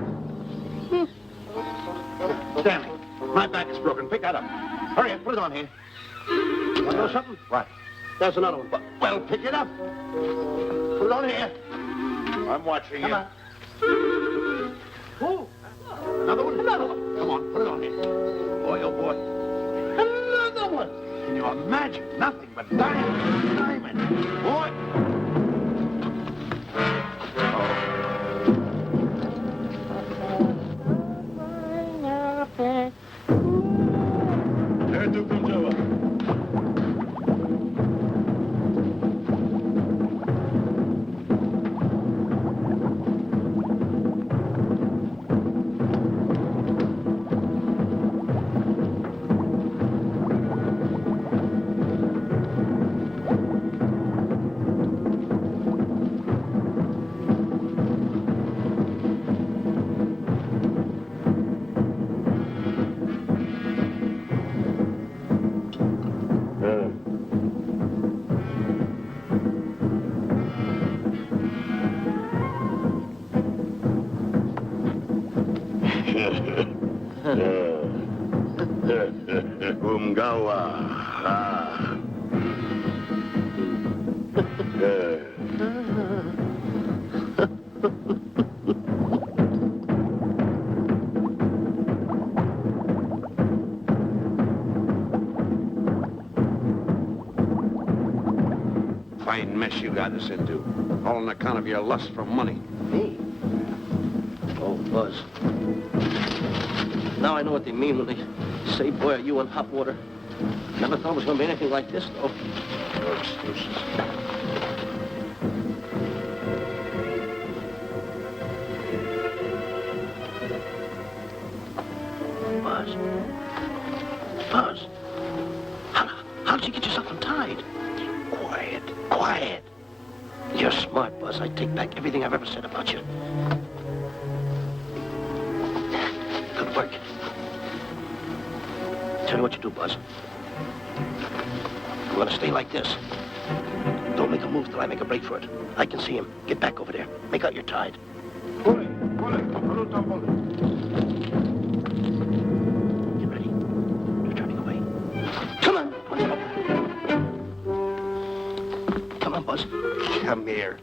Stanley, my back is broken. Pick that up. Hurry up, put it on here. You want to know something? What? There's another one. Well, pick it up. Put it on here. I'm watching you. Come on. Oh, another one? Another one. Come on, put it on here. Boy, oh boy. Another one. Can you imagine? Nothing but diamond. Boy. Umgawa. Fine mess you got us into. All on account of your lust for money. Me? Oh, Buzz. Now I know what they mean when they say, boy, are you in hot water. Never thought it was going to be anything like this, though. No excuses. Buzz. Buzz. How did you get yourself untied? Quiet. Quiet. You're smart, Buzz. I take back everything I've ever said about you. Good work. Tell me what you do, Buzz. I'm gonna stay like this. Don't make a move till I make a break for it. I can see him. Get back over there. Make out you're tied. Get ready. You're turning away. Come on. Come on, Buzz. Come here.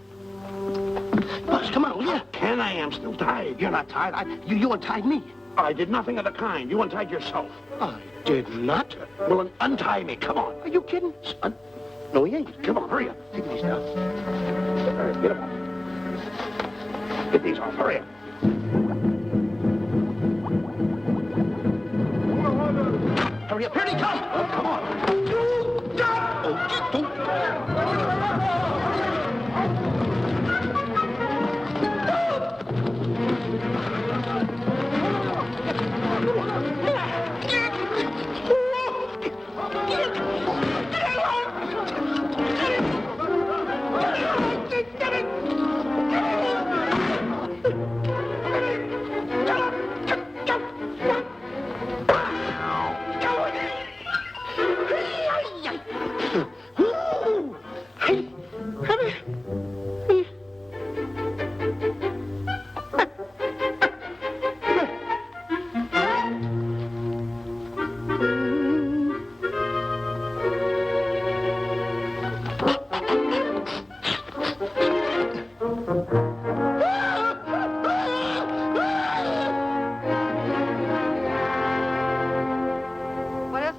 Buzz, come on, will you? Can I? I'm still tied. You're not tied. You untied me. I did nothing of the kind. You untied yourself. I did not. Well, then untie me. Come on. Are you kidding? No, he ain't. Come on, hurry up. Take these now. All right, get them off. Get these off. Hurry up. Hurry up. Here he comes. Oh, come on. Oh, don't.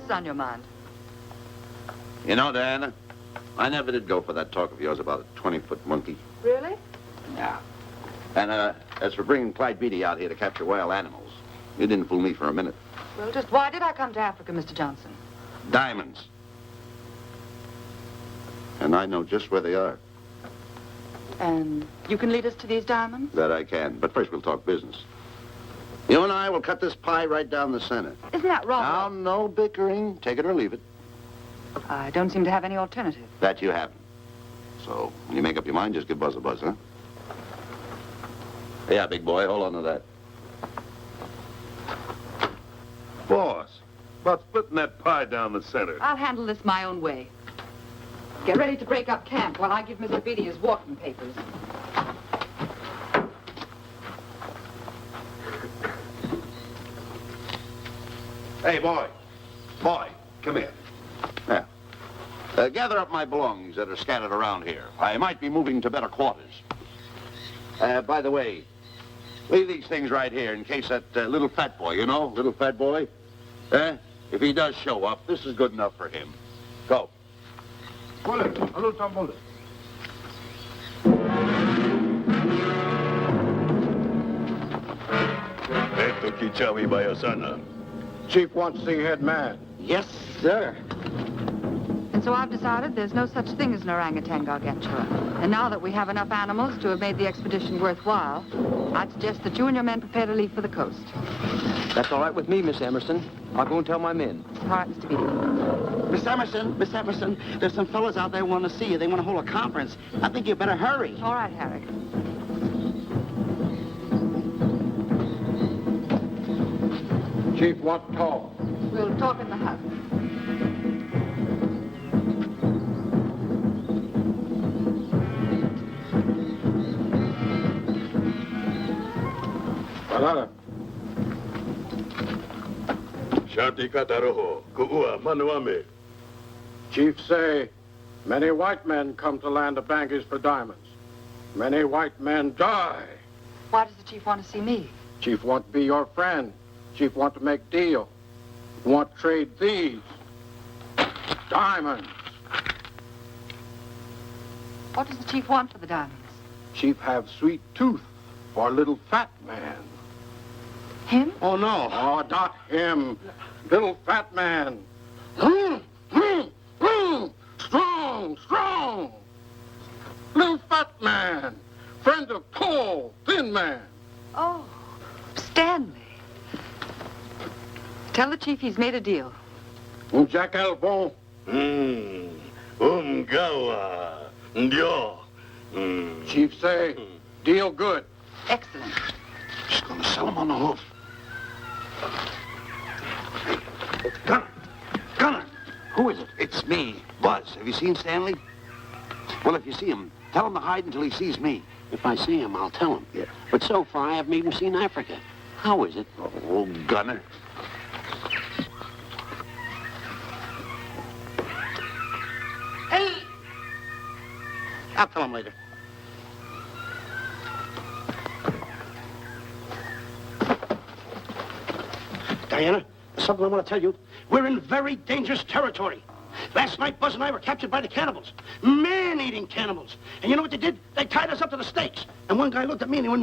On your mind? You know, Diana, I never did go for that talk of yours about a 20-foot monkey. Really? Yeah. And as for bringing Clyde Beatty out here to capture wild animals, you didn't fool me for a minute. Well, just why did I come to Africa, Mr. Johnson? Diamonds. And I know just where they are. And you can lead us to these diamonds? That I can. But first we'll talk business. You and I will cut this pie right down the center. Isn't that wrong? Now, no bickering. Take it or leave it. I don't seem to have any alternative. That you haven't. So, when you make up your mind, just give Buzz a buzz, huh? Yeah, big boy, hold on to that. Boss, about splitting that pie down the center. I'll handle this my own way. Get ready to break up camp while I give Mr. Beatty his walking papers. Hey, boy. Boy, come here. Yeah. Gather up my belongings that are scattered around here. I might be moving to better quarters. By the way, leave these things right here in case that little fat boy, you know, little fat boy, if he does show up, this is good enough for him. Go. Eto Kichawi Bayosana. Chief wants to see head man. Yes, sir. And so I've decided there's no such thing as an orangutan gargantua. And now that we have enough animals to have made the expedition worthwhile, I'd suggest that you and your men prepare to leave for the coast. That's all right with me, Miss Emerson. I'll go and tell my men. All right, Mr. Beatty. Miss Emerson, there's some fellas out there want to see you. They want to hold a conference. I think you better hurry. All right, Harry. Chief wants to talk. We'll talk in the hut. Shanti Kataroho, Ku'ua Manuame. Chief say, many white men come to land of Bangis for diamonds. Many white men die. Why does the chief want to see me? Chief want to be your friend. Chief want to make deal. Want to trade these diamonds. What does the chief want for the diamonds? Chief have sweet tooth for little fat man. Him? Oh, no. Oh, not him. Little fat man. Strong, strong. Little fat man. Friend of tall, thin man. Oh, Stanley. Tell the chief he's made a deal. Jack Albon. Umgawa. Ndio. Chief say, deal good. Excellent. She's going to sell him on the hoof. Gunner! Gunner! Who is it? It's me, Buzz. Have you seen Stanley? Well, if you see him, tell him to hide until he sees me. If I see him, I'll tell him. Yeah. But so far, I haven't even seen Africa. How is it? Oh, Gunner. Hey! I'll tell him later. Diana, there's something I want to tell you. We're in very dangerous territory. Last night, Buzz and I were captured by the cannibals. Man-eating cannibals. And you know what they did? They tied us up to the stakes. And one guy looked at me and he went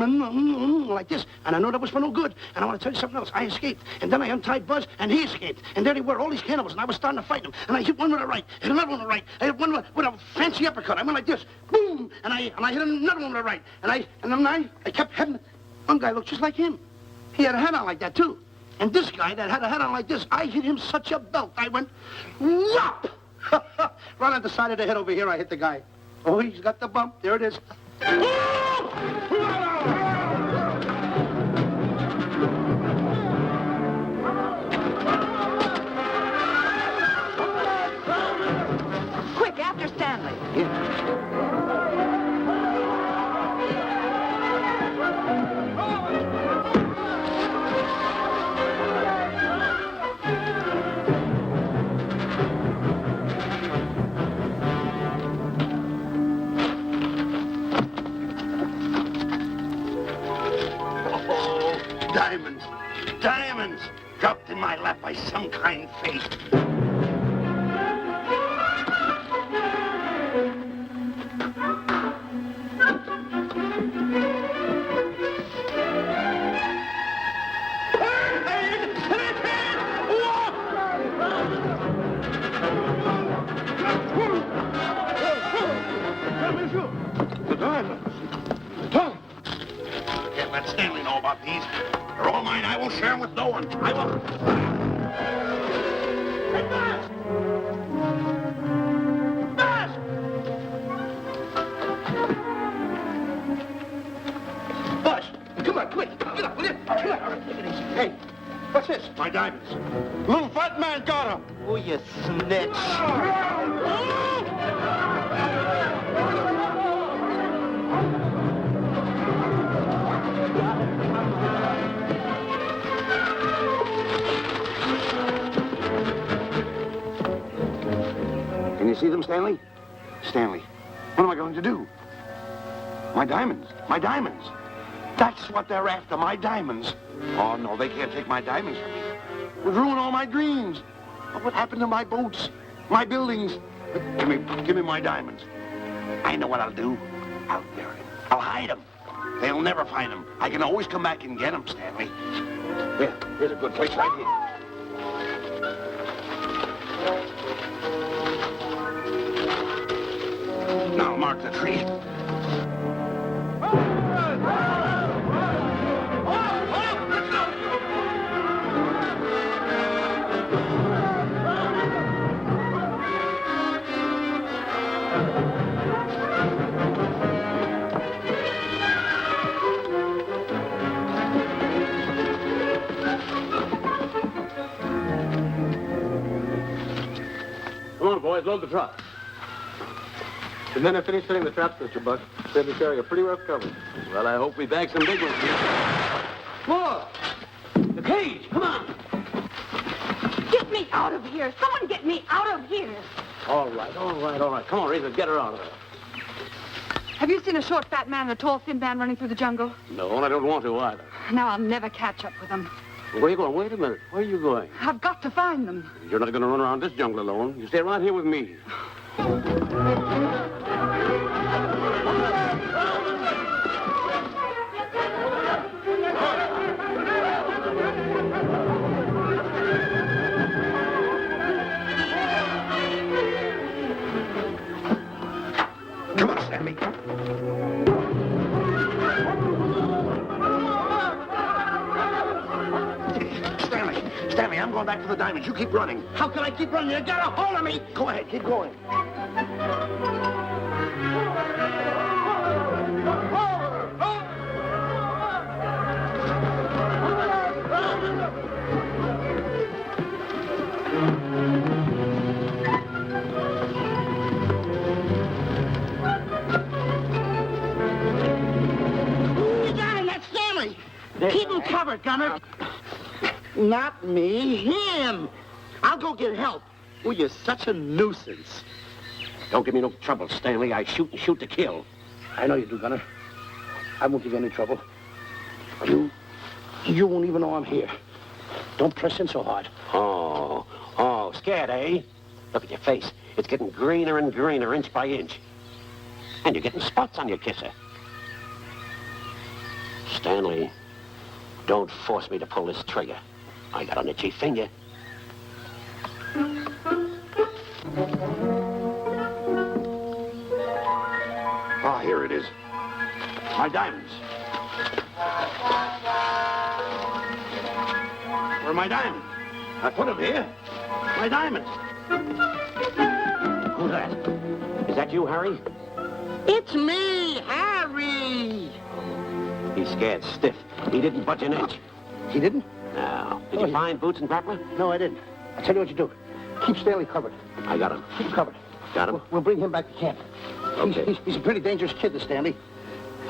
like this. And I know that was for no good. And I want to tell you something else. I escaped. And then I untied Buzz and he escaped. And there they were, all these cannibals. And I was starting to fight them. And I hit one with a right, hit another one with a right. I hit one with a fancy uppercut. I went like this. Boom! And I hit another one with a right. And then I kept heading. One guy looked just like him. He had a hat on like that, too. And this guy that had a hat on like this, I hit him such a belt. I went, whop! Right on the side of the head over here, I hit the guy. Oh, he's got the bump. There it is. Quick, after Stanley. Diamonds. Diamonds. Dropped in my lap by some kind fate. The diamonds. Can't let Stanley know about these. They're all mine. I won't share them with no one. I won't. Hey, Buzz! Buzz! Buzz, come on, quick. Get up, will you? Come on. Take it easy. Hey, what's this? My diamonds. Little fat man got him. Oh, you snitch. Can you see them, Stanley? Stanley, what am I going to do? My diamonds. My diamonds. That's what they're after, my diamonds. Oh, no, they can't take my diamonds from me. It would ruin all my dreams. What happened to my boats, my buildings? Give me my diamonds. I know what I'll do. I'll bury them. I'll hide them. They'll never find them. I can always come back and get them, Stanley. Here, here's a good place right here. Now mark the tree. Come on, boys, load the truck. The men have finished fitting the traps, Mr. Buck. Said we carry a pretty rough cover. Well, I hope we bag some big ones here. Look! The cage! Come on! me out of here. Someone get me out of here. All right. Come on, Rita, get her out of there. Have you seen a short, fat man and a tall, thin man running through the jungle? No, and I don't want to either. Now I'll never catch up with them. Where are you going? Wait a minute. Where are you going? I've got to find them. You're not going to run around this jungle alone. You stay right here with me. Come on, Stanley. Stanley, I'm going back for the diamonds. You keep running. How can I keep running? You got a hold of me. Go ahead, keep going. You got him. That's Stanley. Keep him covered, Gunner. Not me, him. I'll go get help. Oh, you're such a nuisance. Don't give me no trouble, Stanley. I shoot and shoot to kill. I know you do, Gunner. I won't give you any trouble. You won't even know I'm here. Don't press in so hard. Oh, scared, eh? Look at your face. It's getting greener and greener, inch by inch. And you're getting spots on your kisser. Stanley, don't force me to pull this trigger. I got an itchy finger. Ah, here it is. My diamonds. Where are my diamonds? I put them here. My diamonds. Who's that? Is that you, Harry? It's me, Harry. He's scared stiff. He didn't budge an inch. He didn't? No. Did you find Boots and Grappler? No, I didn't. I'll tell you what you do. Keep Stanley covered. I got him. Keep him covered. Got him? We'll bring him back to camp. Okay. He's a pretty dangerous kid, this Stanley.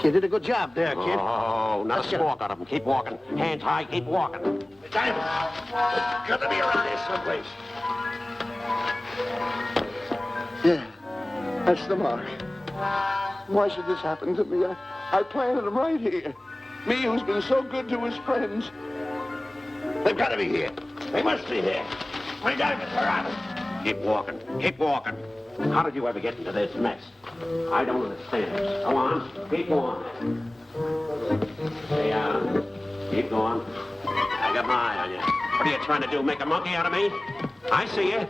You did a good job there, kid. Oh, not a squawk out of him. Keep walking. Hands high, keep walking. The diamonds. They've got to be around here someplace. Yeah, that's the mark. Why should this happen to me? I planted them right here. Me who's been so good to his friends. They've got to be here. They must be here. My diamonds are out. Keep walking. Keep walking. How did you ever get into this mess? I don't understand. Go on. Keep going. Stay down. Keep going. I got my eye on you. What are you trying to do? Make a monkey out of me? I see you.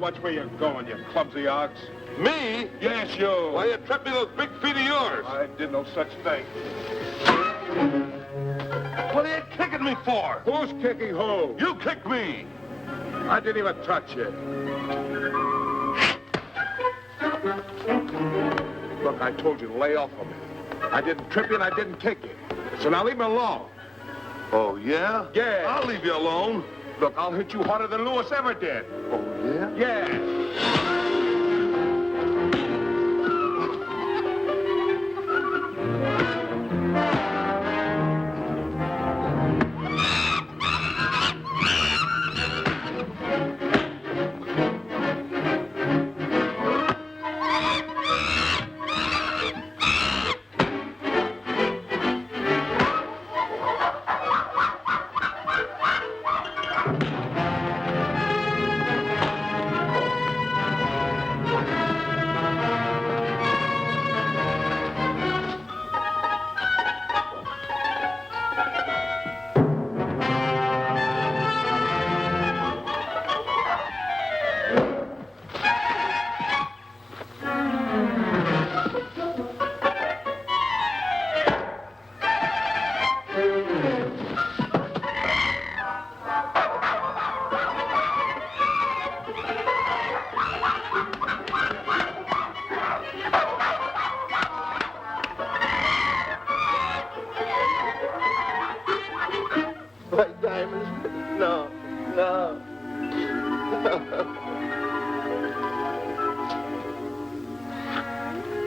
Watch where you're going, you clumsy ox. Me? Yes, you. Why, you tripped me those big feet of yours. I did no such thing. What are you kicking me for? Who's kicking who? You kicked me. I didn't even touch you. Look, I told you to lay off of me. I didn't trip you and I didn't kick you. So now leave me alone. Oh, yeah? Yeah. I'll leave you alone. Look, I'll hit you harder than Lewis ever did. Oh, yeah? Yeah.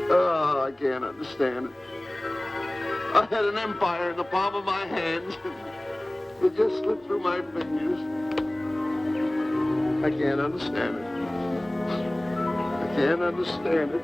Oh, I can't understand it. I had an empire in the palm of my hand. It just slipped through my fingers. I can't understand it. I can't understand it.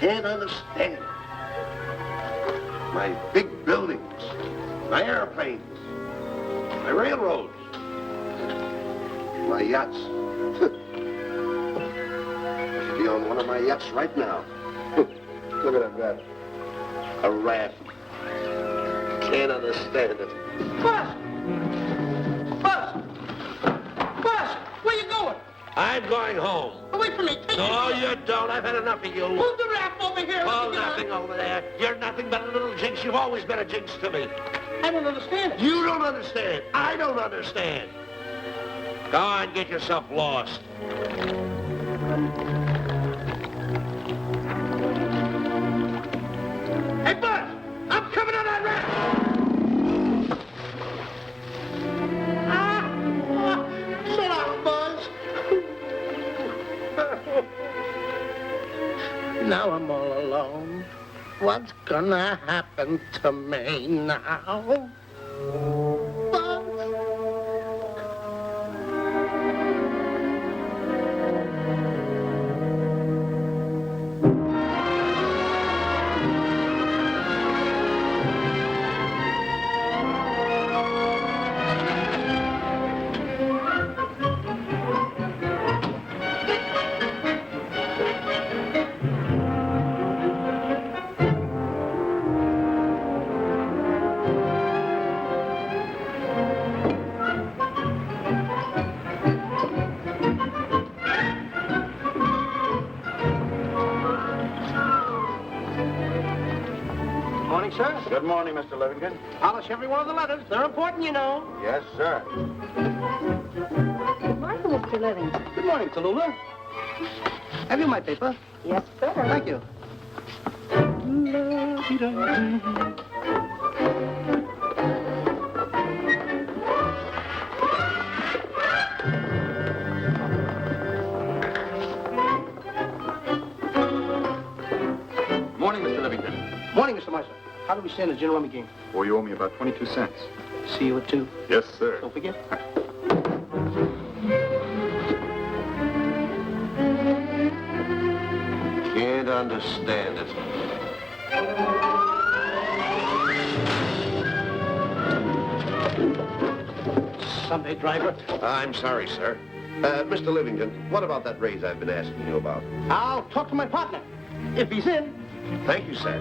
Can't understand. My big buildings, my airplanes, my railroads, my yachts. I should be on one of my yachts right now. Look at that rat. A rat. Can't understand it. Bus! Bus! Bus! Where you going? I'm going home. Wait for me. Take No, me. you don't. I've had enough of you. Move the raft over here. Oh, nothing over there. You're nothing but a little jinx. You've always been a jinx to me. I don't understand it. You don't understand. I don't understand. Go on, get yourself lost. Hey, Buzz! I'm coming on that raft! Sit down, Buzz. Now I'm all alone. What's gonna happen to me now? Buzz? Morning, sir. Good morning, Mr. Livingston. Polish every one of the letters. They're important, you know. Yes, sir. Good morning, Mr. Livingston. Good morning, Tallulah. Have you my paper? Yes, sir. Thank you. Morning, Mr. Livingston. Morning, Mr. Marshall. How do we stand the gin rummy game? Oh, you owe me about 22 cents. See you at 2. Yes, sir. Don't forget. Can't understand it. Sunday driver. I'm sorry, sir. Mr. Livingston, what about that raise I've been asking you about? I'll talk to my partner. If he's in. Thank you, sir.